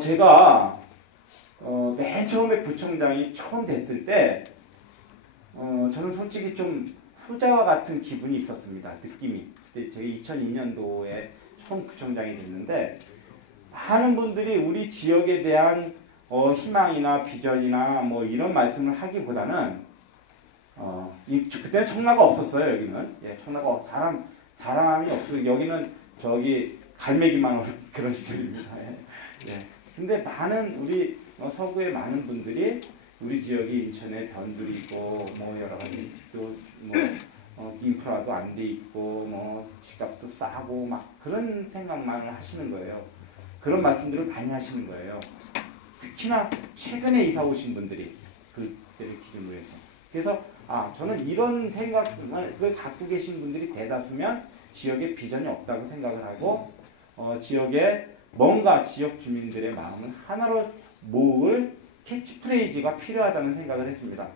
제가 맨 처음에 구청장이 처음 됐을 때 저는 솔직히 좀 후자와 같은 기분이 있었습니다. 느낌이. 제가 2002년도에 처음 구청장이 됐는데 많은 분들이 우리 지역에 대한 희망이나 비전이나 뭐 이런 말씀을 하기보다는 그때는 청라가 없었어요. 여기는 청라가 사람이 없어요. 여기는 저기 갈매기만 오는 그런 시절입니다. 근데 많은 우리 서구의 많은 분들이 우리 지역이 인천에 변두리고 뭐 여러 가지 또 뭐 인프라도 안 돼 있고 뭐 집값도 싸고 막 그런 생각만 하시는 거예요. 그런 말씀들을 많이 하시는 거예요. 특히나 최근에 이사 오신 분들이 그때를 기준으로 해서. 그래서 저는 이런 생각을 갖고 계신 분들이 대다수면 지역에 비전이 없다고 생각을 하고 지역에 뭔가 지역 주민들의 마음을 하나로 모을 캐치프레이즈가 필요하다는 생각을 했습니다.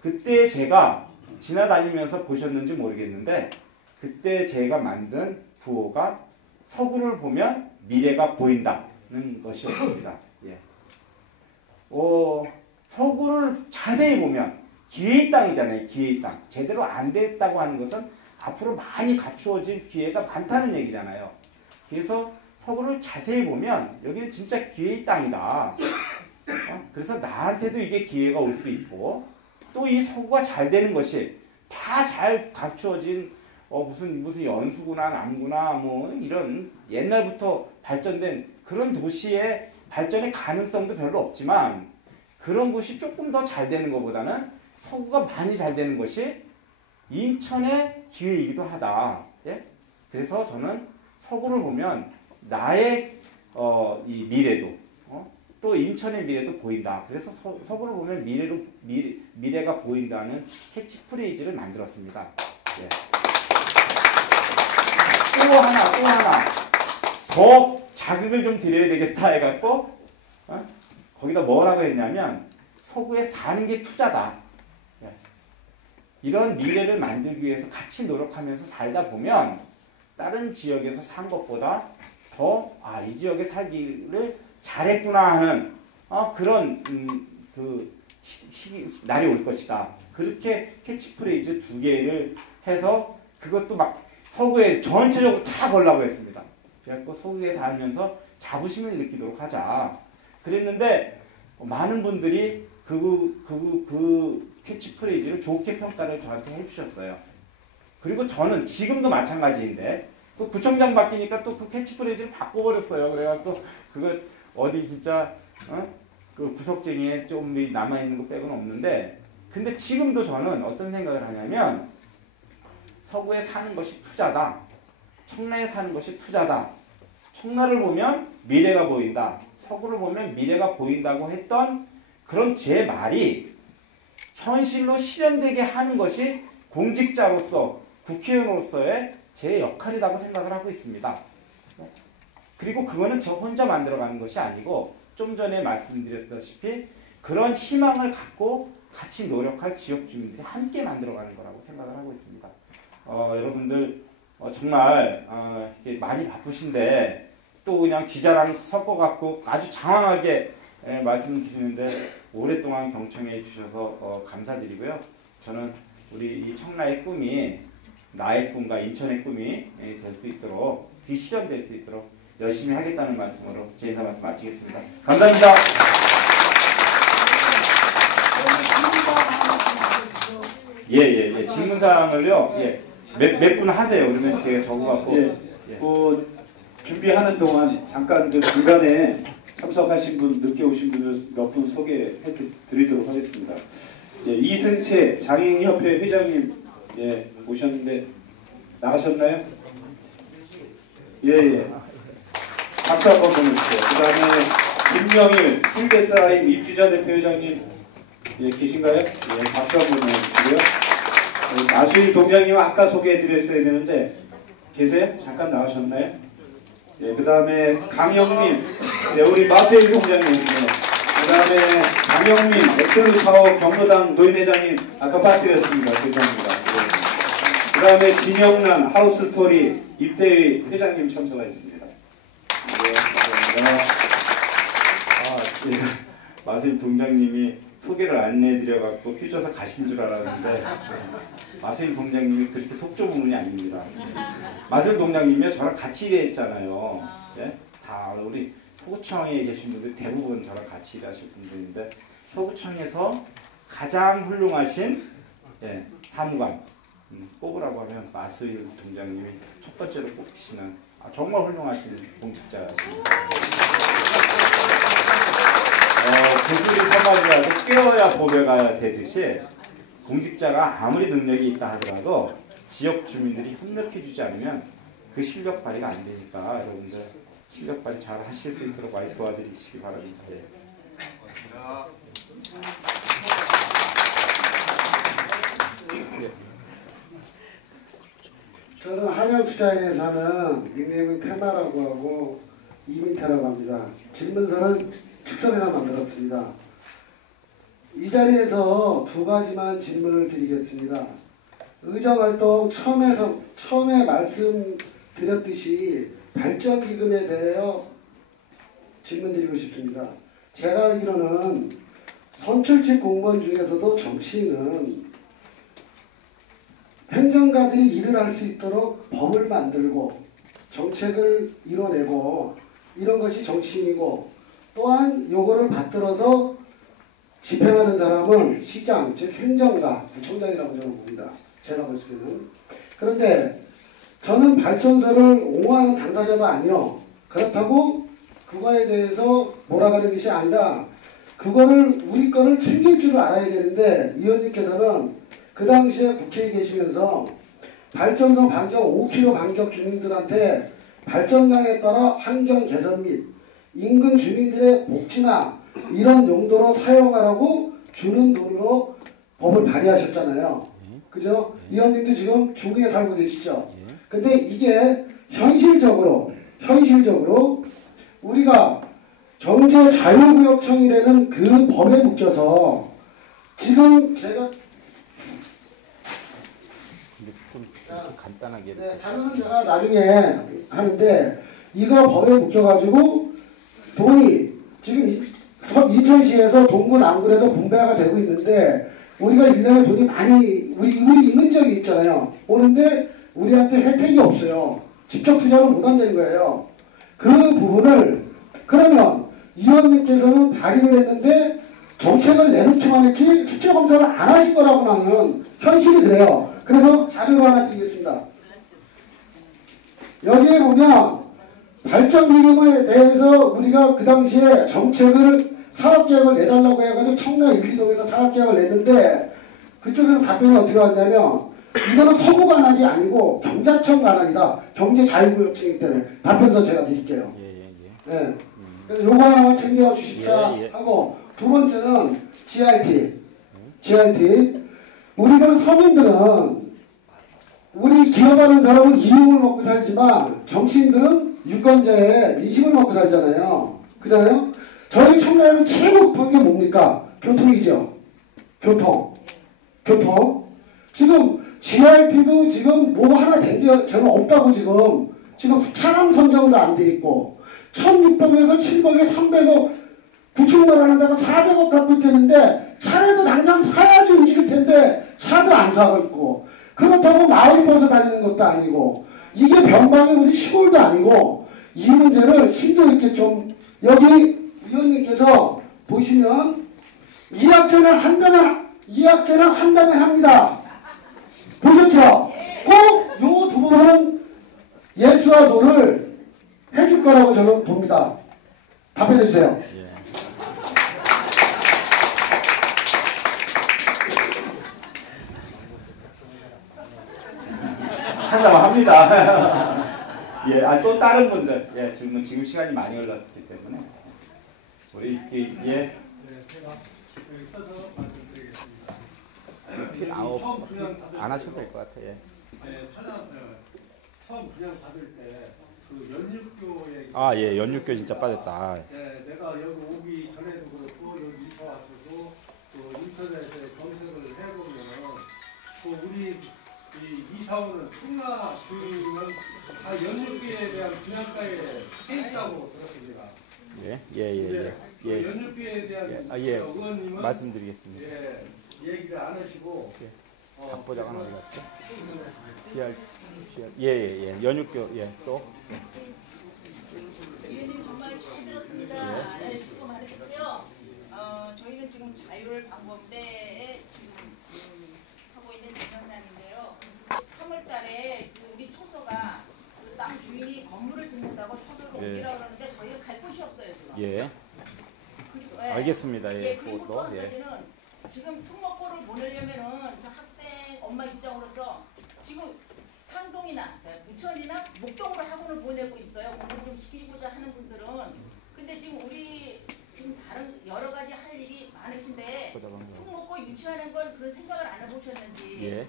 그때 제가 지나다니면서 보셨는지 모르겠는데 그때 제가 만든 구호가 서구를 보면 미래가 보인다는 것이었습니다. 예. 서구를 자세히 보면 기회의 땅이잖아요. 기회의 땅. 제대로 안 됐다고 하는 것은 앞으로 많이 갖추어질 기회가 많다는 얘기잖아요. 그래서 서구를 자세히 보면 여기는 진짜 기회의 땅이다. 그래서 나한테도 이게 기회가 올 수 있고 또 이 서구가 잘 되는 것이 다 잘 갖추어진 무슨 연수구나 남구나 뭐 이런 옛날부터 발전된 그런 도시의 발전의 가능성도 별로 없지만 그런 곳이 조금 더 잘 되는 것보다는 서구가 많이 잘 되는 것이 인천의 기회이기도 하다. 예? 그래서 저는 서구를 보면 나의 이 미래도 또 인천의 미래도 보인다. 그래서 서구를 보면 미래가 보인다는 캐치프레이즈를 만들었습니다. 예. 또 하나 더 자극을 좀 드려야 되겠다 해갖고 거기다 뭐라고 했냐면 서구에 사는 게 투자다. 예. 이런 미래를 만들기 위해서 같이 노력하면서 살다 보면 다른 지역에서 산 것보다 더 이 지역에 살기를 잘했구나 하는 그런 날이 올 것이다. 그렇게 캐치프레이즈 2개를 해서 그것도 막 서구에 전체적으로 다 걸라고 했습니다. 그래서 서구에 살면서 자부심을 느끼도록 하자. 그랬는데 많은 분들이 그 캐치프레이즈를 좋게 평가를 저한테 해주셨어요. 그리고 저는 지금도 마찬가지인데 그 구청장 바뀌니까 또 그 캐치프레이즈를 바꿔버렸어요. 그래갖고 그거 어디 진짜 그 구석쟁이에 좀 남아있는 거 빼고는 없는데 근데 지금도 저는 어떤 생각을 하냐면 서구에 사는 것이 투자다. 청라에 사는 것이 투자다. 청라를 보면 미래가 보인다. 서구를 보면 미래가 보인다고 했던 그런 제 말이 현실로 실현되게 하는 것이 공직자로서 국회의원으로서의 제 역할이라고 생각을 하고 있습니다. 그리고 그거는 저 혼자 만들어가는 것이 아니고 좀 전에 말씀드렸다시피 그런 희망을 갖고 같이 노력할 지역 주민들이 함께 만들어가는 거라고 생각을 하고 있습니다. 여러분들 정말 이렇게 많이 바쁘신데 또 그냥 지자랑 섞어갖고 아주 장황하게 말씀드리는데 오랫동안 경청해 주셔서 감사드리고요. 저는 우리 이 청라의 꿈이 나의 꿈과 인천의 꿈이 될 수 있도록 실현될 수 있도록 열심히 하겠다는 말씀으로 제 인사 말씀 마치겠습니다. 감사합니다. 예. 질문사항을요. 예. 몇 분 하세요. 그러면 제가 적어갖고. 예. 준비하는 동안 잠깐 중간에 참석하신 분, 늦게 오신 분들 몇 분 소개해 드리도록 하겠습니다. 예, 이승채 장애인협회 회장님 오셨는데 나가셨나요? 예. 박수 한번 보내주세요. 그 다음에 김명일 힐베사인 입주자 대표 회장님 계신가요? 예, 박수 한번 보내주시고요. 마수일 동장님 아까 소개해드렸어야 되는데 계세요? 잠깐 나가셨나요? 예, 그 다음에 강영민 우리 마수일 동장님 그 다음에 강영민 엑셀루 사업 경로당 노인회장님 아까 빠뜨렸습니다. 죄송합니다. 그 다음에 진영란 하우스스토리 입대회 회장님 참석하셨습니다. 마수임 동장님이 소개를 안 해드려갖고 휘져서 가신 줄 알았는데 마수임 동장님이 그렇게 속 좁은 분이 아닙니다. 마수임 동장님이 저랑 같이 일했잖아요. 예? 다 우리 서구청에 계신 분들 대부분 저랑 같이 일하실 분들인데 서구청에서 가장 훌륭하신 사무관 꼽으라고 하면 마수임 동장님이 첫 번째로 꼽히시는 정말 훌륭하신 공직자십니다. 고수리 서가지라도 깨어야 보배가 되듯이 공직자가 아무리 능력이 있다 하더라도 지역 주민들이 협력해주지 않으면 그 실력 발휘가 안 되니까 여러분들 실력 발휘 잘 하실 수 있도록 많이 도와드리시기 바랍니다. 예. 저는 한양수자에 사는 닉네임은 테마라고 하고 이민태라고 합니다. 질문서를 즉석에서 만들었습니다. 이 자리에서 두 가지만 질문을 드리겠습니다. 의정활동 처음에 말씀드렸듯이 발전기금에 대하여 질문드리고 싶습니다. 제가 알기로는 선출직 공무원 중에서도 정치인은 행정가들이 일을 할 수 있도록 법을 만들고 정책을 이뤄내고 이런 것이 정치인이고, 또한 요거를 받들어서 집행하는 사람은 시장, 즉 행정가, 구청장이라고 저는 봅니다. 제가 볼 때는. 그런데 저는 발전소를 옹호하는 당사자도 아니요. 그렇다고 그거에 대해서 몰아가는 것이 아니라 그거를 우리 거를 챙길 줄 알아야 되는데, 위원님께서는 그 당시에 국회에 계시면서 발전소 반경 5km 반경 주민들한테 발전량에 따라 환경 개선 및 인근 주민들의 복지나 이런 용도로 사용하라고 주는 돈으로 법을 발의하셨잖아요. 그죠? 위원님도 지금 중국에 살고 계시죠? 근데 이게 현실적으로 우리가 경제자유구역청이라는 그 법에 묶여서 지금 제가 좀 간단하게. 네, 자료는 제가 나중에 하는데 이거 법에 묶여가지고 돈이 지금 인천시에서 동구 남구에서 분배가 되고 있는데 우리가 1년에 돈이 많이 우리 있는 적이 있잖아요. 오는데 우리한테 혜택이 없어요. 직접 투자를 못 한다는 거예요. 그 부분을 그러면 위원님께서는 발의를 했는데 정책을 내놓기만 했지 수치 검사를 안 하신 거라고 나는 현실이 그래요. 그래서 자료를 하나 드리겠습니다. 여기에 보면 발전기금에 대해서 우리가 그 당시에 정책을 사업계획을 내달라고 해가지고 청라 1, 2동에서 사업계획을 냈는데 그쪽에서 답변이 어떻게 왔냐면 이거는 서구 관할이 아니고 경자청 관할이다. 경제자유구역청이기 때문에 답변서 제가 드릴게요. 네. 그래서 요거 하나만 챙겨 주십사 하고, 두 번째는 GRT. 우리들은 서민들은 우리 기업하는 사람은 이윤을 먹고 살지만 정치인들은 유권자의 민심을 먹고 살잖아요. 그잖아요? 저희 청라에서 최고 급한 게 뭡니까? 교통이죠. 교통. 지금 GRT도 지금 뭐 하나 된 게 저는 없다고 지금 차량 선정도 안 돼 있고 1600에서 700에 300억 구축을 하는다고 400억 갖고 있다는데 차라도 당장 사야지 움직일 텐데 차도 안 사고 있고, 그렇다고 마을 버스 다니는 것도 아니고 이게 변방의 우리 시골도 아니고, 이 문제를 심도 있게 좀 여기 위원님께서 보시면 이학전을 한다면 합니다. 보셨죠? 꼭 요 두 부분은 예수와 노를 해줄 거라고 저는 봅니다. 답변해 주세요. 상담합니다. 예, 또 다른 분들, 지금 시간이 많이 흘렀기 때문에 우리 필 아웃 안 하셔도 될 것 같아요. 처음 분양 받을 때 그 연육교에 연육교 진짜 빠졌다. 내가 여기 오기 전에도 그렇고 여기 이사 와서도 그 인터넷에 검색을 해보면은 그 우리 이 이사원은 충나 주민은 다 연육교에 대한 분양가에 돼 있다고 들었습니다. 그 연육교에 대한 의원님은 말씀드리겠습니다. 얘기를 안 하시고 답보자가 어디 갔죠? 연육교 또. 위원님 정말 잘 들었습니다. 지금 말했고요. 저희는 지금 자율 방법대에 지금 하고 있는 대전단인데요. 3월달에 우리 초소가 그 땅 주인이 건물을 짓는다고 초소를 옮기라고 그러는데 저희가 갈 곳이 없어요 지금. 알겠습니다. 그리고 또 한 가지는 지금 특목고를 보내려면은 입장으로서 지금 상동이나 부천이나 목동으로 학원을 보내고 있어요. 공부 좀 시키고자 하는 분들은. 근데 지금 우리 지금 다른 여러 가지 할 일이 많으신데 푹 먹고 유치하는 건 그런 생각을 안 해보셨는지. 예.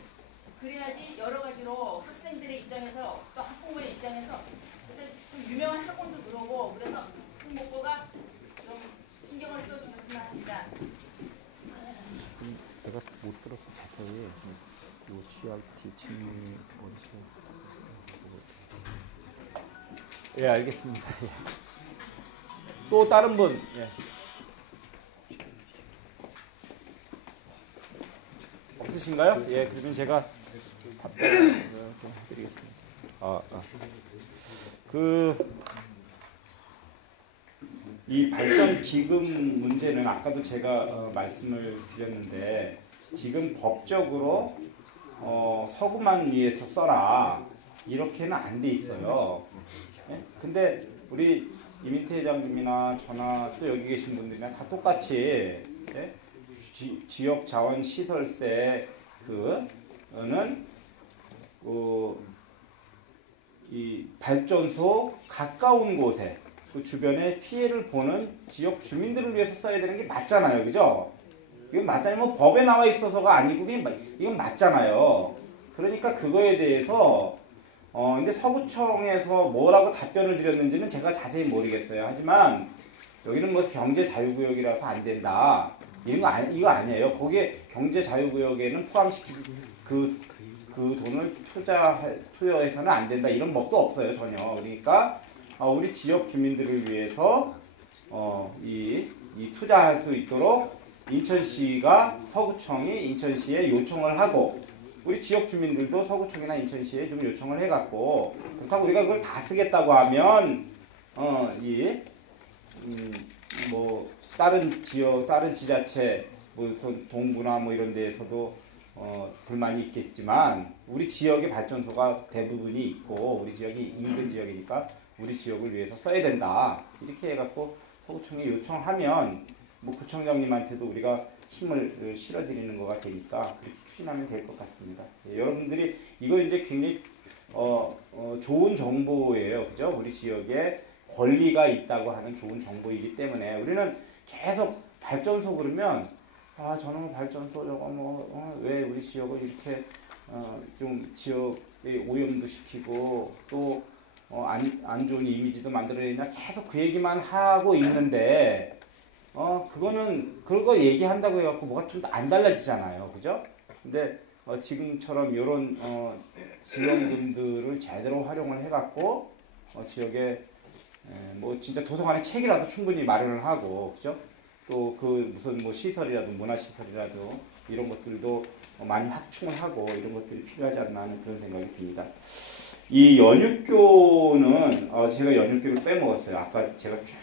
그래야지 여러 가지로 학생들의 입장에서 또 학부모의 입장에서 좀 유명한 학원도 들어오고 그래서 학목고가 좀 신경을 써주셨으면 합니다. 내가 못 들어서 자세히 요 GRT 질문이 뭔지. 예, 알겠습니다. 예. 또 다른 분. 예. 없으신가요? 예, 그러면 제가 답변을 좀 해드리겠습니다. 이 발전 기금 문제는 아까도 제가 말씀을 드렸는데 지금 법적으로 서구만 위해서 써라 이렇게는 안 돼 있어요. 예? 근데 우리 이민태 회장님이나 저나 또 여기 계신 분들이나 다 똑같이 예? 지역 자원 시설세 그는 이 발전소 가까운 곳에 그 주변에 피해를 보는 지역 주민들을 위해서 써야 되는 게 맞잖아요, 그죠? 이건 맞잖아요. 뭐 법에 나와 있어서가 아니고 이건 맞잖아요. 그러니까 그거에 대해서 이제 서구청에서 뭐라고 답변을 드렸는지는 제가 자세히 모르겠어요. 하지만 여기는 뭐 경제 자유구역이라서 안 된다. 이거 아니에요. 거기에 경제 자유구역에는 포함시키고 그 돈을 투여해서는 안 된다. 이런 법도 없어요, 전혀. 그러니까 우리 지역 주민들을 위해서 이 투자할 수 있도록 인천시가 서구청이 인천시에 요청을 하고 우리 지역 주민들도 서구청이나 인천시에 좀 요청을 해갖고 그렇다고 우리가 그걸 다 쓰겠다고 하면 뭐 다른 지역, 다른 지자체, 무슨 동구나 뭐 이런 데에서도 불만이 있겠지만 우리 지역의 발전소가 대부분이 있고 우리 지역이 인근 지역이니까 우리 지역을 위해서 써야 된다 이렇게 해갖고 서구청에 요청하면 뭐 구청장님한테도 우리가 힘을 실어드리는 거가 되니까 그렇게 추진하면 될 것 같습니다. 예, 여러분들이 이거 이제 굉장히 좋은 정보예요, 그죠? 우리 지역에 권리가 있다고 하는 좋은 정보이기 때문에 우리는 계속 발전소 그러면 저는 발전소 저거 왜 우리 지역을 이렇게 좀 지역에 오염도 시키고 또 안 좋은 이미지도 만들어내냐 계속 그 얘기만 하고 있는데 그거는 그거 얘기한다고 해갖고 뭐가 좀 안 달라지잖아요, 그죠? 근데 지금처럼 이런 지원금들을 제대로 활용을 해갖고 지역에 뭐 진짜 도서관에 책이라도 충분히 마련을 하고, 그죠? 또 그 무슨 뭐 시설이라도 문화시설이라도 이런 것들도 많이 확충을 하고 이런 것들이 필요하지 않나 하는 그런 생각이 듭니다. 이 연육교는 제가 연육교를 빼먹었어요. 아까 제가 쭉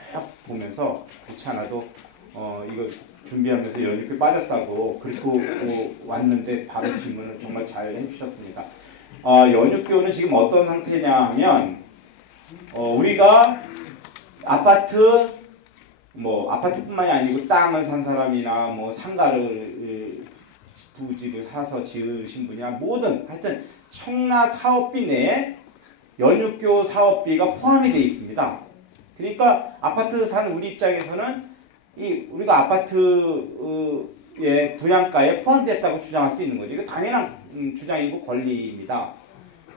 보면서 그렇지 않아도 이거 준비하면서 연육교 빠졌다고 그렇게 왔는데 바로 질문을 정말 잘 해주셨습니다. 연육교는 지금 어떤 상태냐 하면 우리가 아파트뿐만이 아니고 땅을 산 사람이나 뭐 상가를 부지를 사서 지으신 분이야 모든 하여튼 청라 사업비 내에 연육교 사업비가 포함이 되어 있습니다. 그러니까 아파트 사는 우리 입장에서는 우리가 아파트의 분양가에 포함됐다고 주장할 수 있는 거죠. 이거 당연한 주장이고 권리입니다.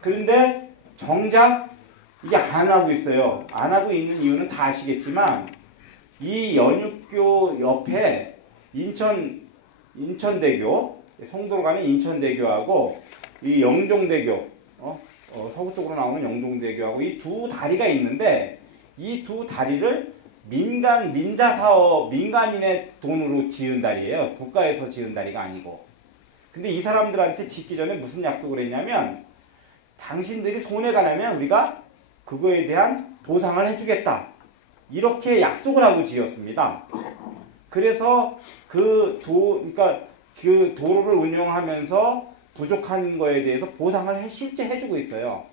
그런데 정작 이게 안 하고 있어요. 안 하고 있는 이유는 다 아시겠지만 이 연육교 옆에 인천대교, 송도로 가는 인천대교하고 이 영종대교, 서구 쪽으로 나오는 영종대교하고 이 두 다리가 있는데 이 두 다리를 민자사업, 민간인의 돈으로 지은 다리예요. 국가에서 지은 다리가 아니고. 근데 이 사람들한테 짓기 전에 무슨 약속을 했냐면 당신들이 손해가 나면 우리가 그거에 대한 보상을 해주겠다. 이렇게 약속을 하고 지었습니다. 그래서 그러니까 그 도로를 운영하면서 부족한 거에 대해서 보상을 실제 해주고 있어요.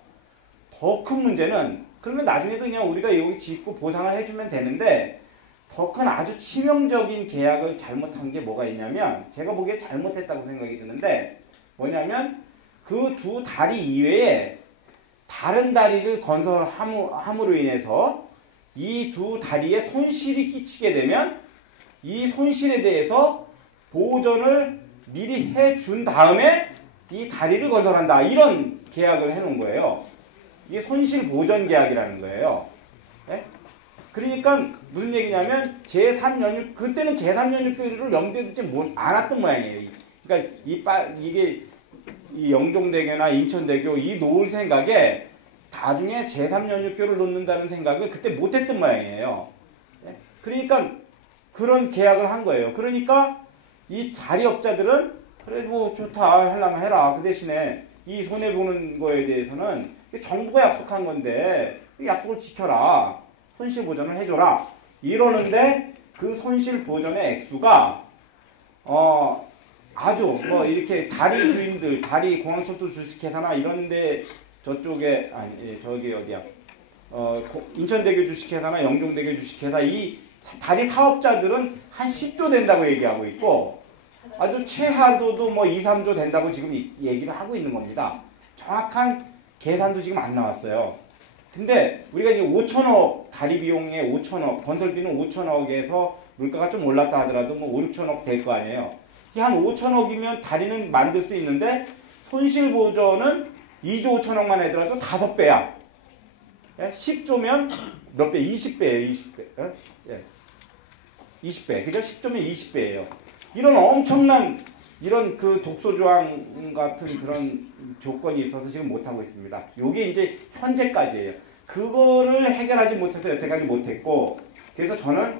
더 큰 문제는 그러면 나중에도 그냥 우리가 여기 짓고 보상을 해주면 되는데 더 큰 아주 치명적인 계약을 잘못한 게 뭐가 있냐면 제가 보기에 잘못했다고 생각이 드는데 뭐냐면 그 두 다리 이외에 다른 다리를 건설함으로 인해서 이 두 다리에 손실이 끼치게 되면 이 손실에 대해서 보전을 미리 해준 다음에 이 다리를 건설한다. 이런 계약을 해놓은 거예요. 이게 손실 보전 계약이라는 거예요. 네? 그러니까 무슨 얘기냐면 제3연육 그때는 제3연육교를 염두에 두지 않았던 모양이에요. 그러니까 이게 이 영종대교나 인천대교 이 놓을 생각에 나중에 제3연육교를 놓는다는 생각을 그때 못했던 모양이에요. 네? 그러니까 그런 계약을 한 거예요. 그러니까 이 자리업자들은 그래 뭐 좋다 하려면 해라. 그 대신에 이 손해보는 거에 대해서는 정부가 약속한 건데 약속을 지켜라. 손실 보전을 해줘라. 이러는데 그 손실 보전의 액수가 아주 뭐 이렇게 다리 주인들, 다리 공항철도 주식회사나 이런데 저쪽에 아니 저기 어디야? 인천대교 주식회사나 영종대교 주식회사 이 다리 사업자들은 한 10조 된다고 얘기하고 있고 아주 최하도도 뭐 2, 3조 된다고 지금 얘기를 하고 있는 겁니다. 정확한 계산도 지금 안 나왔어요. 근데 우리가 이제 5천억 다리 비용에 5천억 건설비는 5천억에서 물가가 좀 올랐다 하더라도 뭐 5, 6천억 될 거 아니에요. 한 5천억이면 다리는 만들 수 있는데 손실 보전은 2조 5천억만 하더라도 5배야. 10조면 몇 배? 20배예요. 20배. 예. 20배. 그죠? 10조면 20배예요. 이런 엄청난 이런 그 독소조항 같은 그런 조건이 있어서 지금 못하고 있습니다. 요게 이제 현재까지예요. 그거를 해결하지 못해서 여태까지 못했고 그래서 저는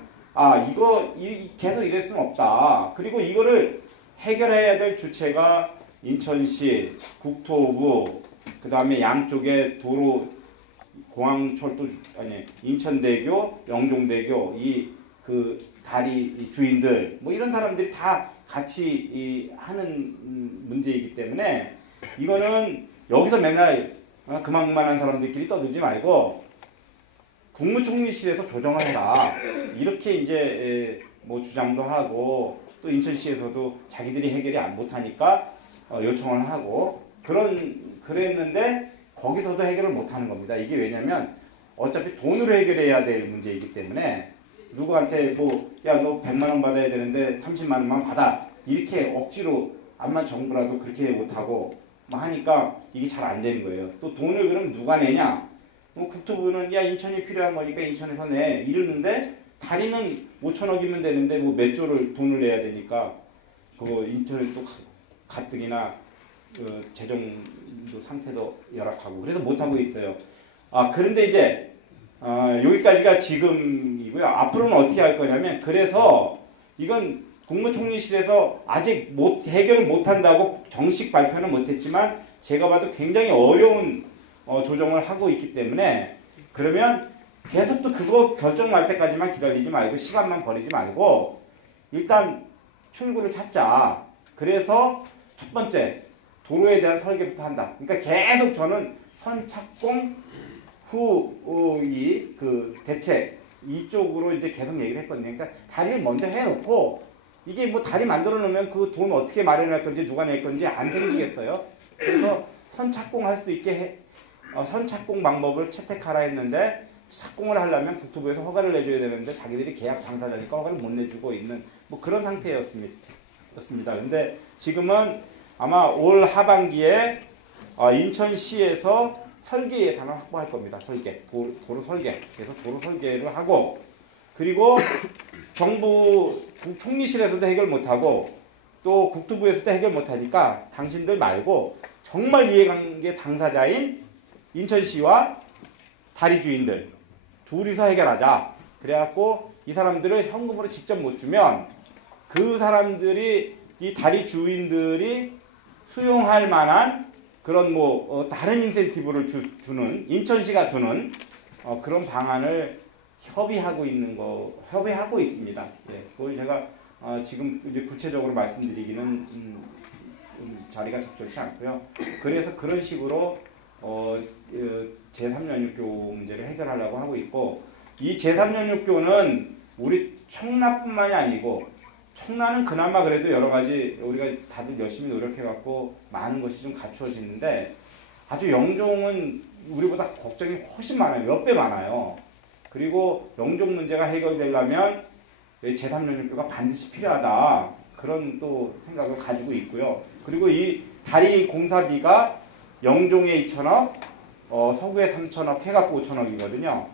이거 계속 이럴 수는 없다. 그리고 이거를 해결해야 될 주체가 인천시, 국토부, 그 다음에 양쪽에 도로, 공항철도, 인천대교, 영종대교, 그 다리 주인들, 뭐 이런 사람들이 다 같이 하는 문제이기 때문에 이거는 여기서 맨날 그만한 사람들끼리 떠들지 말고 국무총리실에서 조정을 해라. 이렇게 이제 뭐 주장도 하고 또 인천시에서도 자기들이 해결이 못하니까 요청을 하고 그랬는데 거기서도 해결을 못하는 겁니다. 이게 왜냐면 어차피 돈으로 해결해야 될 문제이기 때문에 누구한테 야 너 100만 원 받아야 되는데 30만 원만 받아 이렇게 억지로 암만 정부라도 그렇게 못하고 뭐 하니까 이게 잘 안 되는 거예요. 또 돈을 그럼 누가 내냐? 국토부는 인천이 필요한 거니까 인천에서 내 이러는데 다리는 5천억이면 되는데 뭐 몇 조를 돈을 내야 되니까 그 인천은 또 가뜩이나 재정도 상태도 열악하고 그래서 못하고 있어요. 그런데 이제 여기까지가 지금이고요. 앞으로는 어떻게 할 거냐면 그래서 이건 국무총리실에서 아직 해결을 못한다고 정식 발표는 못했지만 제가 봐도 굉장히 어려운 조정을 하고 있기 때문에 그러면 계속 또 그거 결정 날 때까지만 기다리지 말고 시간만 버리지 말고 일단 출구를 찾자. 그래서 첫 번째 도로에 대한 설계부터 한다. 그러니까 계속 저는 선착공 후의 그 대책 이쪽으로 이제 계속 얘기를 했거든요. 그러니까 다리를 먼저 해놓고 이게 뭐 다리 만들어 놓으면 그 돈 어떻게 마련할 건지 누가 낼 건지 안 생기겠어요. 그래서 선착공할 수 있게 선착공 방법을 채택하라 했는데 착공을 하려면 국토부에서 허가를 내줘야 되는데 자기들이 계약 당사자니까 허가를 못 내주고 있는 뭐 그런 상태였습니다. 근데 지금은 아마 올 하반기에 인천시에서 설계 예산을 확보할 겁니다. 도로 설계. 그래서 도로 설계를 하고 그리고 정부 총리실에서도 해결 못하고 또 국토부에서도 해결 못하니까 당신들 말고 정말 이해관계 당사자인 인천시와 다리 주인들 둘이서 해결하자. 그래갖고 이 사람들을 현금으로 직접 못 주면 그 사람들이 이 다리 주인들이 수용할 만한 그런 다른 인센티브를 주는 인천시가 주는 그런 방안을 협의하고 있습니다. 예, 그걸 제가 지금 이제 구체적으로 말씀드리기는 자리가 적절치 않고요. 그래서 그런 식으로 제3연육교 문제를 해결하려고 하고 있고 이 제3연육교는 우리 청라뿐만이 아니고 청라는 그나마 그래도 여러 가지 우리가 다들 열심히 노력해갖고 많은 것이 좀 갖추어지는데 아주 영종은 우리보다 걱정이 훨씬 많아요. 몇 배 많아요. 그리고 영종 문제가 해결되려면 제3연육교가 반드시 필요하다. 그런 또 생각을 가지고 있고요. 그리고 이 다리 공사비가 영종에 2천억, 서구에 3천억 해갖고 5천억이거든요.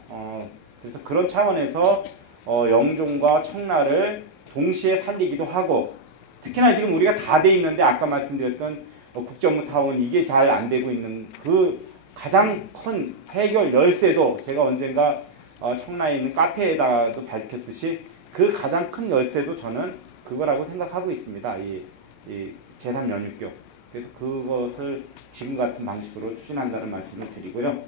그래서 그런 차원에서 영종과 청라를 동시에 살리기도 하고, 특히나 지금 우리가 다 돼 있는데 아까 말씀드렸던 국정무타운 이게 잘 안 되고 있는 그 가장 큰 해결 열쇠도 제가 언젠가 청라에 있는 카페에다도 밝혔듯이 그 가장 큰 열쇠도 저는 그거라고 생각하고 있습니다. 이 제3연육교. 그래서 그것을 지금 같은 방식으로 추진한다는 말씀을 드리고요.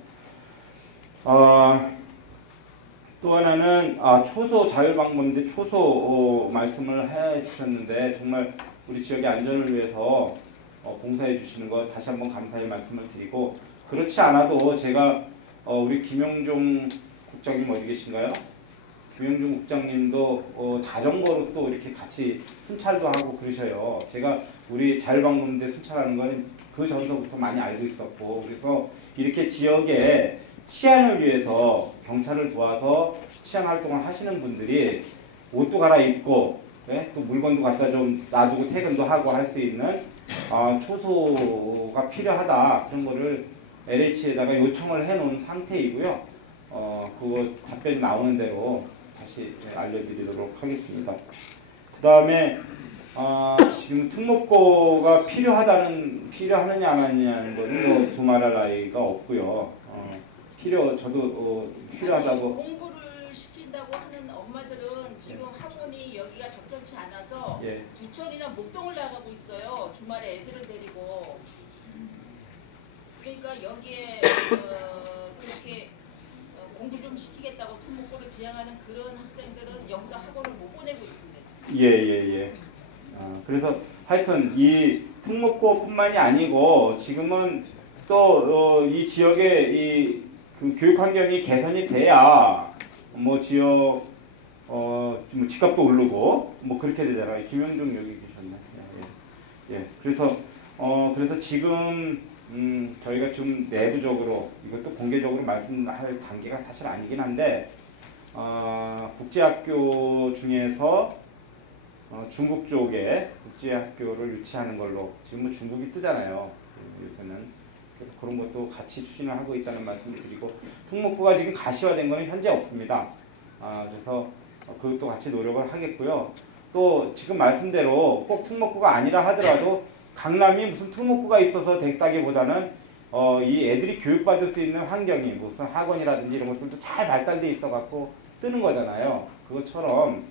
또 하나는 초소 자율방법인데 초소 말씀을 해 주셨는데 정말 우리 지역의 안전을 위해서 봉사해 주시는 거 다시 한번 감사의 말씀을 드리고, 그렇지 않아도 제가 우리 김영종 국장님 어디 계신가요? 김영종 국장님도 자전거로 또 이렇게 같이 순찰도 하고 그러셔요. 제가 우리 자율방법인데 순찰하는 건 그 전서부터 많이 알고 있었고, 그래서 이렇게 지역에 치안을 위해서 경찰을 도와서 치안 활동을 하시는 분들이 옷도 갈아입고, 네? 또 물건도 갖다 좀 놔두고 퇴근도 하고 할 수 있는 초소가 필요하다. 그런 거를 LH에다가 요청을 해놓은 상태이고요. 그거 답변이 나오는 대로 다시 알려드리도록 하겠습니다. 그 다음에 지금 특목고가 필요하느냐 안 하느냐는 거는 뭐 두말할 나위가 없고요. 저도 필요하다고. 공부를 시킨다고 하는 엄마들은 지금 학원이 여기가 적절치 않아서 부천이나 목동을 나가고 있어요. 주말에 애들을 데리고. 그러니까 여기에 그렇게 공부 좀 시키겠다고 특목고를 지향하는 그런 학생들은 여기서 학원을 못 보내고 있습니다. 예. 그래서 하여튼 이 특목고뿐만이 아니고 지금은 또 이 지역의 그 교육 환경이 개선이 돼야 뭐 지역 뭐 집값도 오르고 뭐 그렇게 되잖아요. 김영중 여기 계셨네. 그래서 지금 저희가 좀 내부적으로 이것도 공개적으로 말씀할 단계가 사실 아니긴 한데 국제학교 중에서 중국 쪽에 국제학교를 유치하는 걸로 지금 뭐 중국이 뜨잖아요. 요새는. 그래서 그런 것도 같이 추진을 하고 있다는 말씀을 드리고, 특목고가 지금 가시화된 거는 현재 없습니다. 그래서 그것도 같이 노력을 하겠고요. 또 지금 말씀대로 꼭 특목고가 아니라 하더라도 강남이 무슨 특목고가 있어서 됐다기보다는 이 애들이 교육받을 수 있는 환경이 무슨 학원이라든지 이런 것들도 잘 발달돼 있어 갖고 뜨는 거잖아요. 그것처럼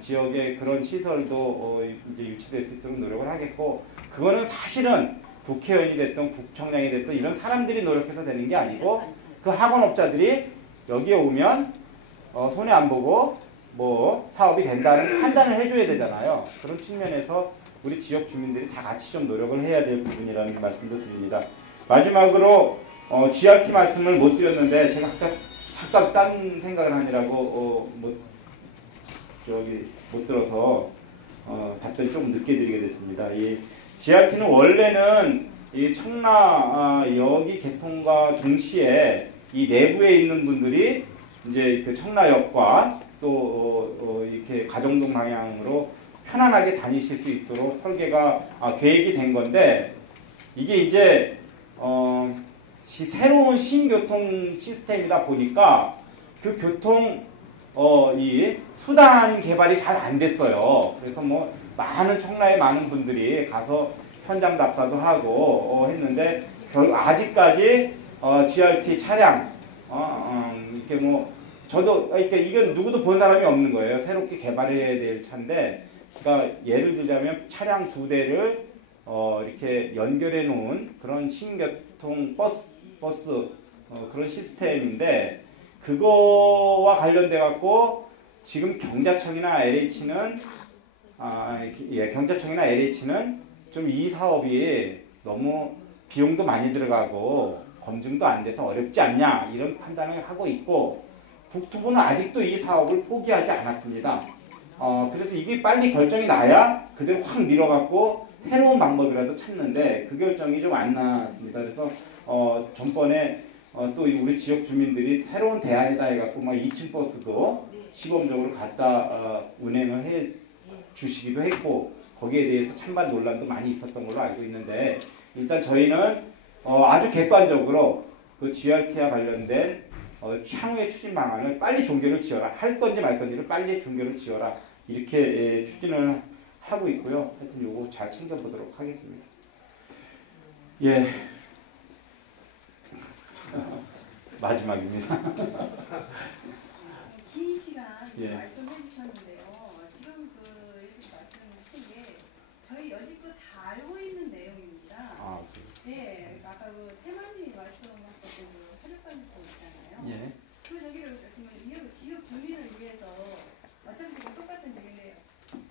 지역에 그런 시설도 이제 유치될 수 있도록 노력을 하겠고, 그거는 사실은 국회의원이 됐든 국청장이 됐든 이런 사람들이 노력해서 되는 게 아니고 그 학원업자들이 여기에 오면 손해 안 보고 뭐 사업이 된다는 판단을 해줘야 되잖아요. 그런 측면에서 우리 지역 주민들이 다 같이 좀 노력을 해야 될 부분이라는 말씀도 드립니다. 마지막으로 GRT 말씀을 못 드렸는데 제가 아까 잠깐 딴 생각을 하느라고 못 들어서 답변 좀 늦게 드리게 됐습니다. 이 GRT는 원래는 이 청라 여기 개통과 동시에 이 내부에 있는 분들이 이제 그 청라역과 또 이렇게 가정동 방향으로 편안하게 다니실 수 있도록 설계가 계획이 된 건데, 이게 이제 새로운 신교통 시스템이다 보니까 그 교통 이 수단 개발이 잘 안 됐어요. 그래서 뭐 많은 청라에 많은 분들이 가서 현장 답사도 하고 했는데 아직까지 GRT 차량 이렇게 뭐 저도 이렇게 이건 누구도 본 사람이 없는 거예요. 새롭게 개발해야 될 차인데, 그러니까 예를 들자면 차량 2대를 이렇게 연결해 놓은 그런 신교통 버스 그런 시스템인데, 그거와 관련돼 갖고 지금 경자청이나 LH는 좀 이 사업이 너무 비용도 많이 들어가고 검증도 안 돼서 어렵지 않냐 이런 판단을 하고 있고, 국토부는 아직도 이 사업을 포기하지 않았습니다. 그래서 이게 빨리 결정이 나야 그대로 확 밀어갖고 새로운 방법이라도 찾는데 그 결정이 좀 안 나왔습니다. 그래서 전번에 또 우리 지역 주민들이 새로운 대안이다 해갖고 막 2층 버스도 시범적으로 갖다 운행을 해 주시기도 했고 거기에 대해서 찬반 논란도 많이 있었던 걸로 알고 있는데 일단 저희는 아주 객관적으로 그 GRT와 관련된 향후의 추진 방안을 빨리 종결을 지어라. 할 건지 말 건지를 빨리 종결을 지어라. 이렇게 추진을 하고 있고요. 하여튼 요거 잘 챙겨보도록 하겠습니다. 예. 마지막입니다. 긴 시간 예. 말씀해 주셨는데요. 지금 이렇게 말씀하신 게 저희 여직도 다 알고 있는 내용입니다. 네, 아까 태만님이 말씀하셨던 혈액반지송 있잖아요. 예. 그 저기를 말씀은 지역 주민을 위해서 어차피 지금 똑같은 얘기인데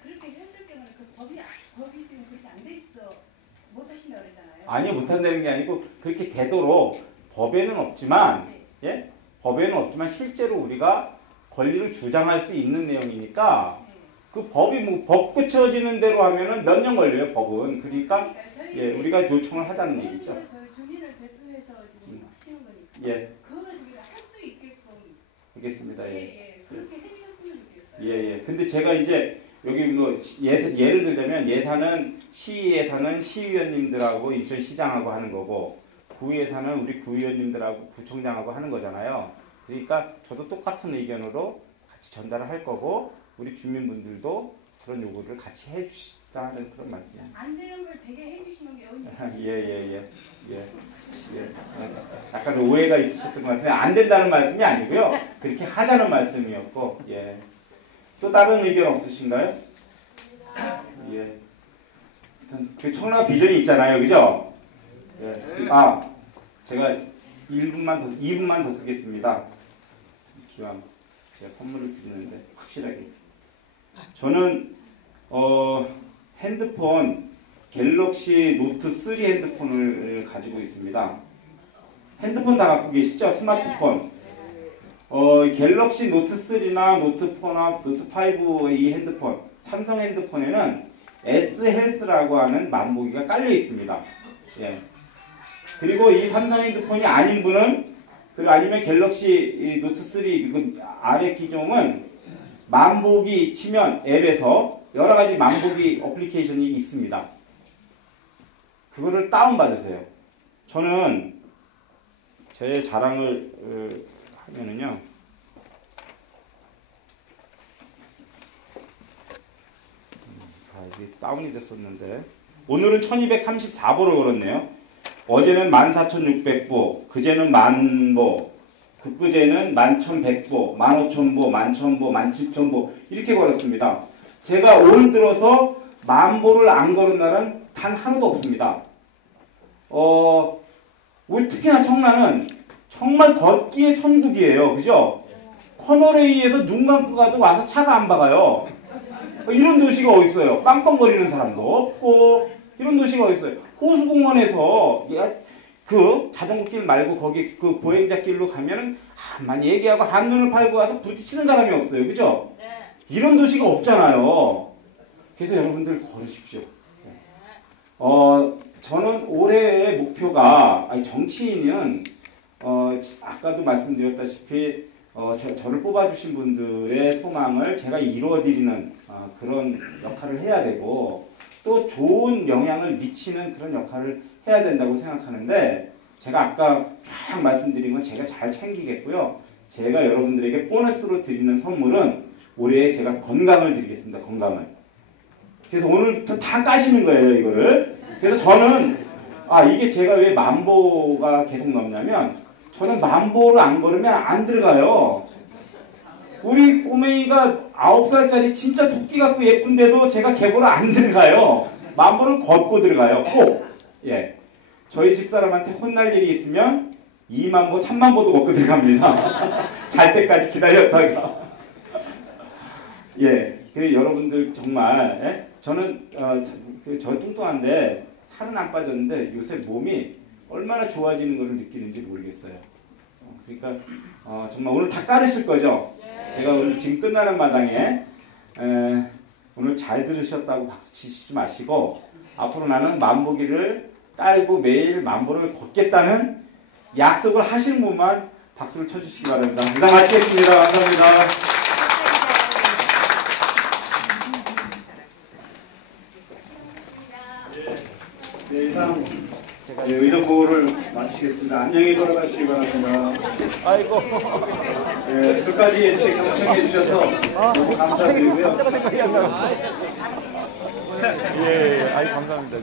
그렇게 했을 경우는 그 법이 지금 그렇게 안 돼 있어 못 하신다 그랬잖아요. 아니요, 못한다는 게 아니고 그렇게 되도록 법에는 없지만 예? 법에는 없지만 실제로 우리가 권리를 주장할 수 있는 내용이니까 그 법이 뭐 법 고쳐지는 대로 하면은 몇 년 걸려요, 법은. 그러니까 예, 우리가 요청을 하자는 얘기죠. 저희 주민을 대표해서 지금 하시는 거니까. 예. 그거는 우리가 할 수 있게끔. 알겠습니다. 예. 예. 그렇게 해주셨으면 좋겠어요. 예, 예. 근데 제가 이제 여기 뭐 예를 들자면 예산은 시위 예산은 시의원님들하고 인천시장하고 하는 거고 구 예산은 우리 구의원님들하고 구청장하고 하는 거잖아요. 그러니까 저도 똑같은 의견으로 같이 전달을 할 거고 우리 주민분들도 그런 요구를 같이 해주시다는 그런 말씀이에요. 안 되는 걸 되게 해주시는 게 예. 약간 오해가 있으셨던 것 같은데 안 된다는 말씀이 아니고요. 그렇게 하자는 말씀이었고 예. 또 다른 의견 없으신가요? 예. 그 청라 비전이 있잖아요, 그죠? 예. 제가 2분만 더 쓰겠습니다. 기왕 제가 선물을 드리는데 확실하게. 저는 핸드폰 갤럭시 노트 3 핸드폰을 가지고 있습니다. 핸드폰 다 갖고 계시죠? 스마트폰. 갤럭시 노트 3나 노트 4나 노트 5의 이 핸드폰, 삼성 핸드폰에는 S 헬스라고 하는 만보기가 깔려 있습니다. 예. 그리고 이 삼성 핸드폰이 아닌 분은 아니면 갤럭시 노트 3 그 아래 기종은 만보기 치면 앱에서 여러 가지 만보기 어플리케이션이 있습니다. 그거를 다운받으세요. 저는 제 자랑을 하면은요. 이게 다운이 됐었는데 오늘은 1234보로 걸었네요. 어제는 14,600보, 그제는 10,000보, 그제는 11,100보, 15,000보, 11,000보, 17,000보 이렇게 걸었습니다. 제가 올 들어서 10,000보를 안 걸은 날은 단 하루도 없습니다. 우리 특히나 청라는 정말 걷기의 천국이에요. 그죠? 커널웨이에서 눈 감고 가도 와서 차가 안 박아요. 이런 도시가 어디 있어요? 빵빵거리는 사람도 없고 이런 도시가 어디 있어요? 호수공원에서 그 자전거길 말고 거기 그 보행자길로 가면은 한만 얘기하고 한눈을 팔고 와서 부딪히는 사람이 없어요. 그죠? 네. 이런 도시가 없잖아요. 그래서 여러분들 걸으십시오. 저는 올해의 목표가 정치인은 아까도 말씀드렸다시피 저를 뽑아주신 분들의 소망을 제가 이루어드리는 그런 역할을 해야 되고 또 좋은 영향을 미치는 그런 역할을 해야 된다고 생각하는데 제가 아까 쫙 말씀드린 건 제가 잘 챙기겠고요. 제가 여러분들에게 보너스로 드리는 선물은 올해 제가 건강을 드리겠습니다. 건강을. 그래서 오늘부터 다 까시는 거예요. 이거를. 그래서 저는 이게 제가 왜 10,000보가 계속 넘냐면 저는 10,000보를 안 걸으면 안 들어가요. 우리 꼬맹이가 9살짜리 진짜 토끼 같고 예쁜데도 제가 계보를 안 들어가요. 10,000보를 걷고 들어가요. 꼭. 예. 저희 집사람한테 혼날 일이 있으면 20,000보, 30,000보도 걷고 들어갑니다. 잘 때까지 기다렸다가. 예. 그리고 여러분들 정말 저는 저 뚱뚱한데 살은 안 빠졌는데 요새 몸이 얼마나 좋아지는 것을 느끼는지 모르겠어요. 그러니까 정말 오늘 다 깔으실 거죠? 제가 오늘 지금 끝나는 마당에 오늘 잘 들으셨다고 박수 치시지 마시고 앞으로 나는 만보기를 딸고 매일 만보를 걷겠다는 약속을 하시는 분만 박수를 쳐주시기 바랍니다. 이상 마치겠습니다. 감사합니다. 네, 이상 의정보고를 마치겠습니다. 안녕히 돌아가시기 바랍니다. 아이고. 끝까지 이렇게 경청해 주셔서 너무 감사드리고요. 깜짝 생각이 안 나요. 예, 아이 감사합니다.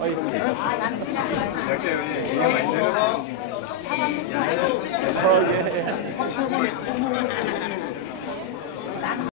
아이고. 예.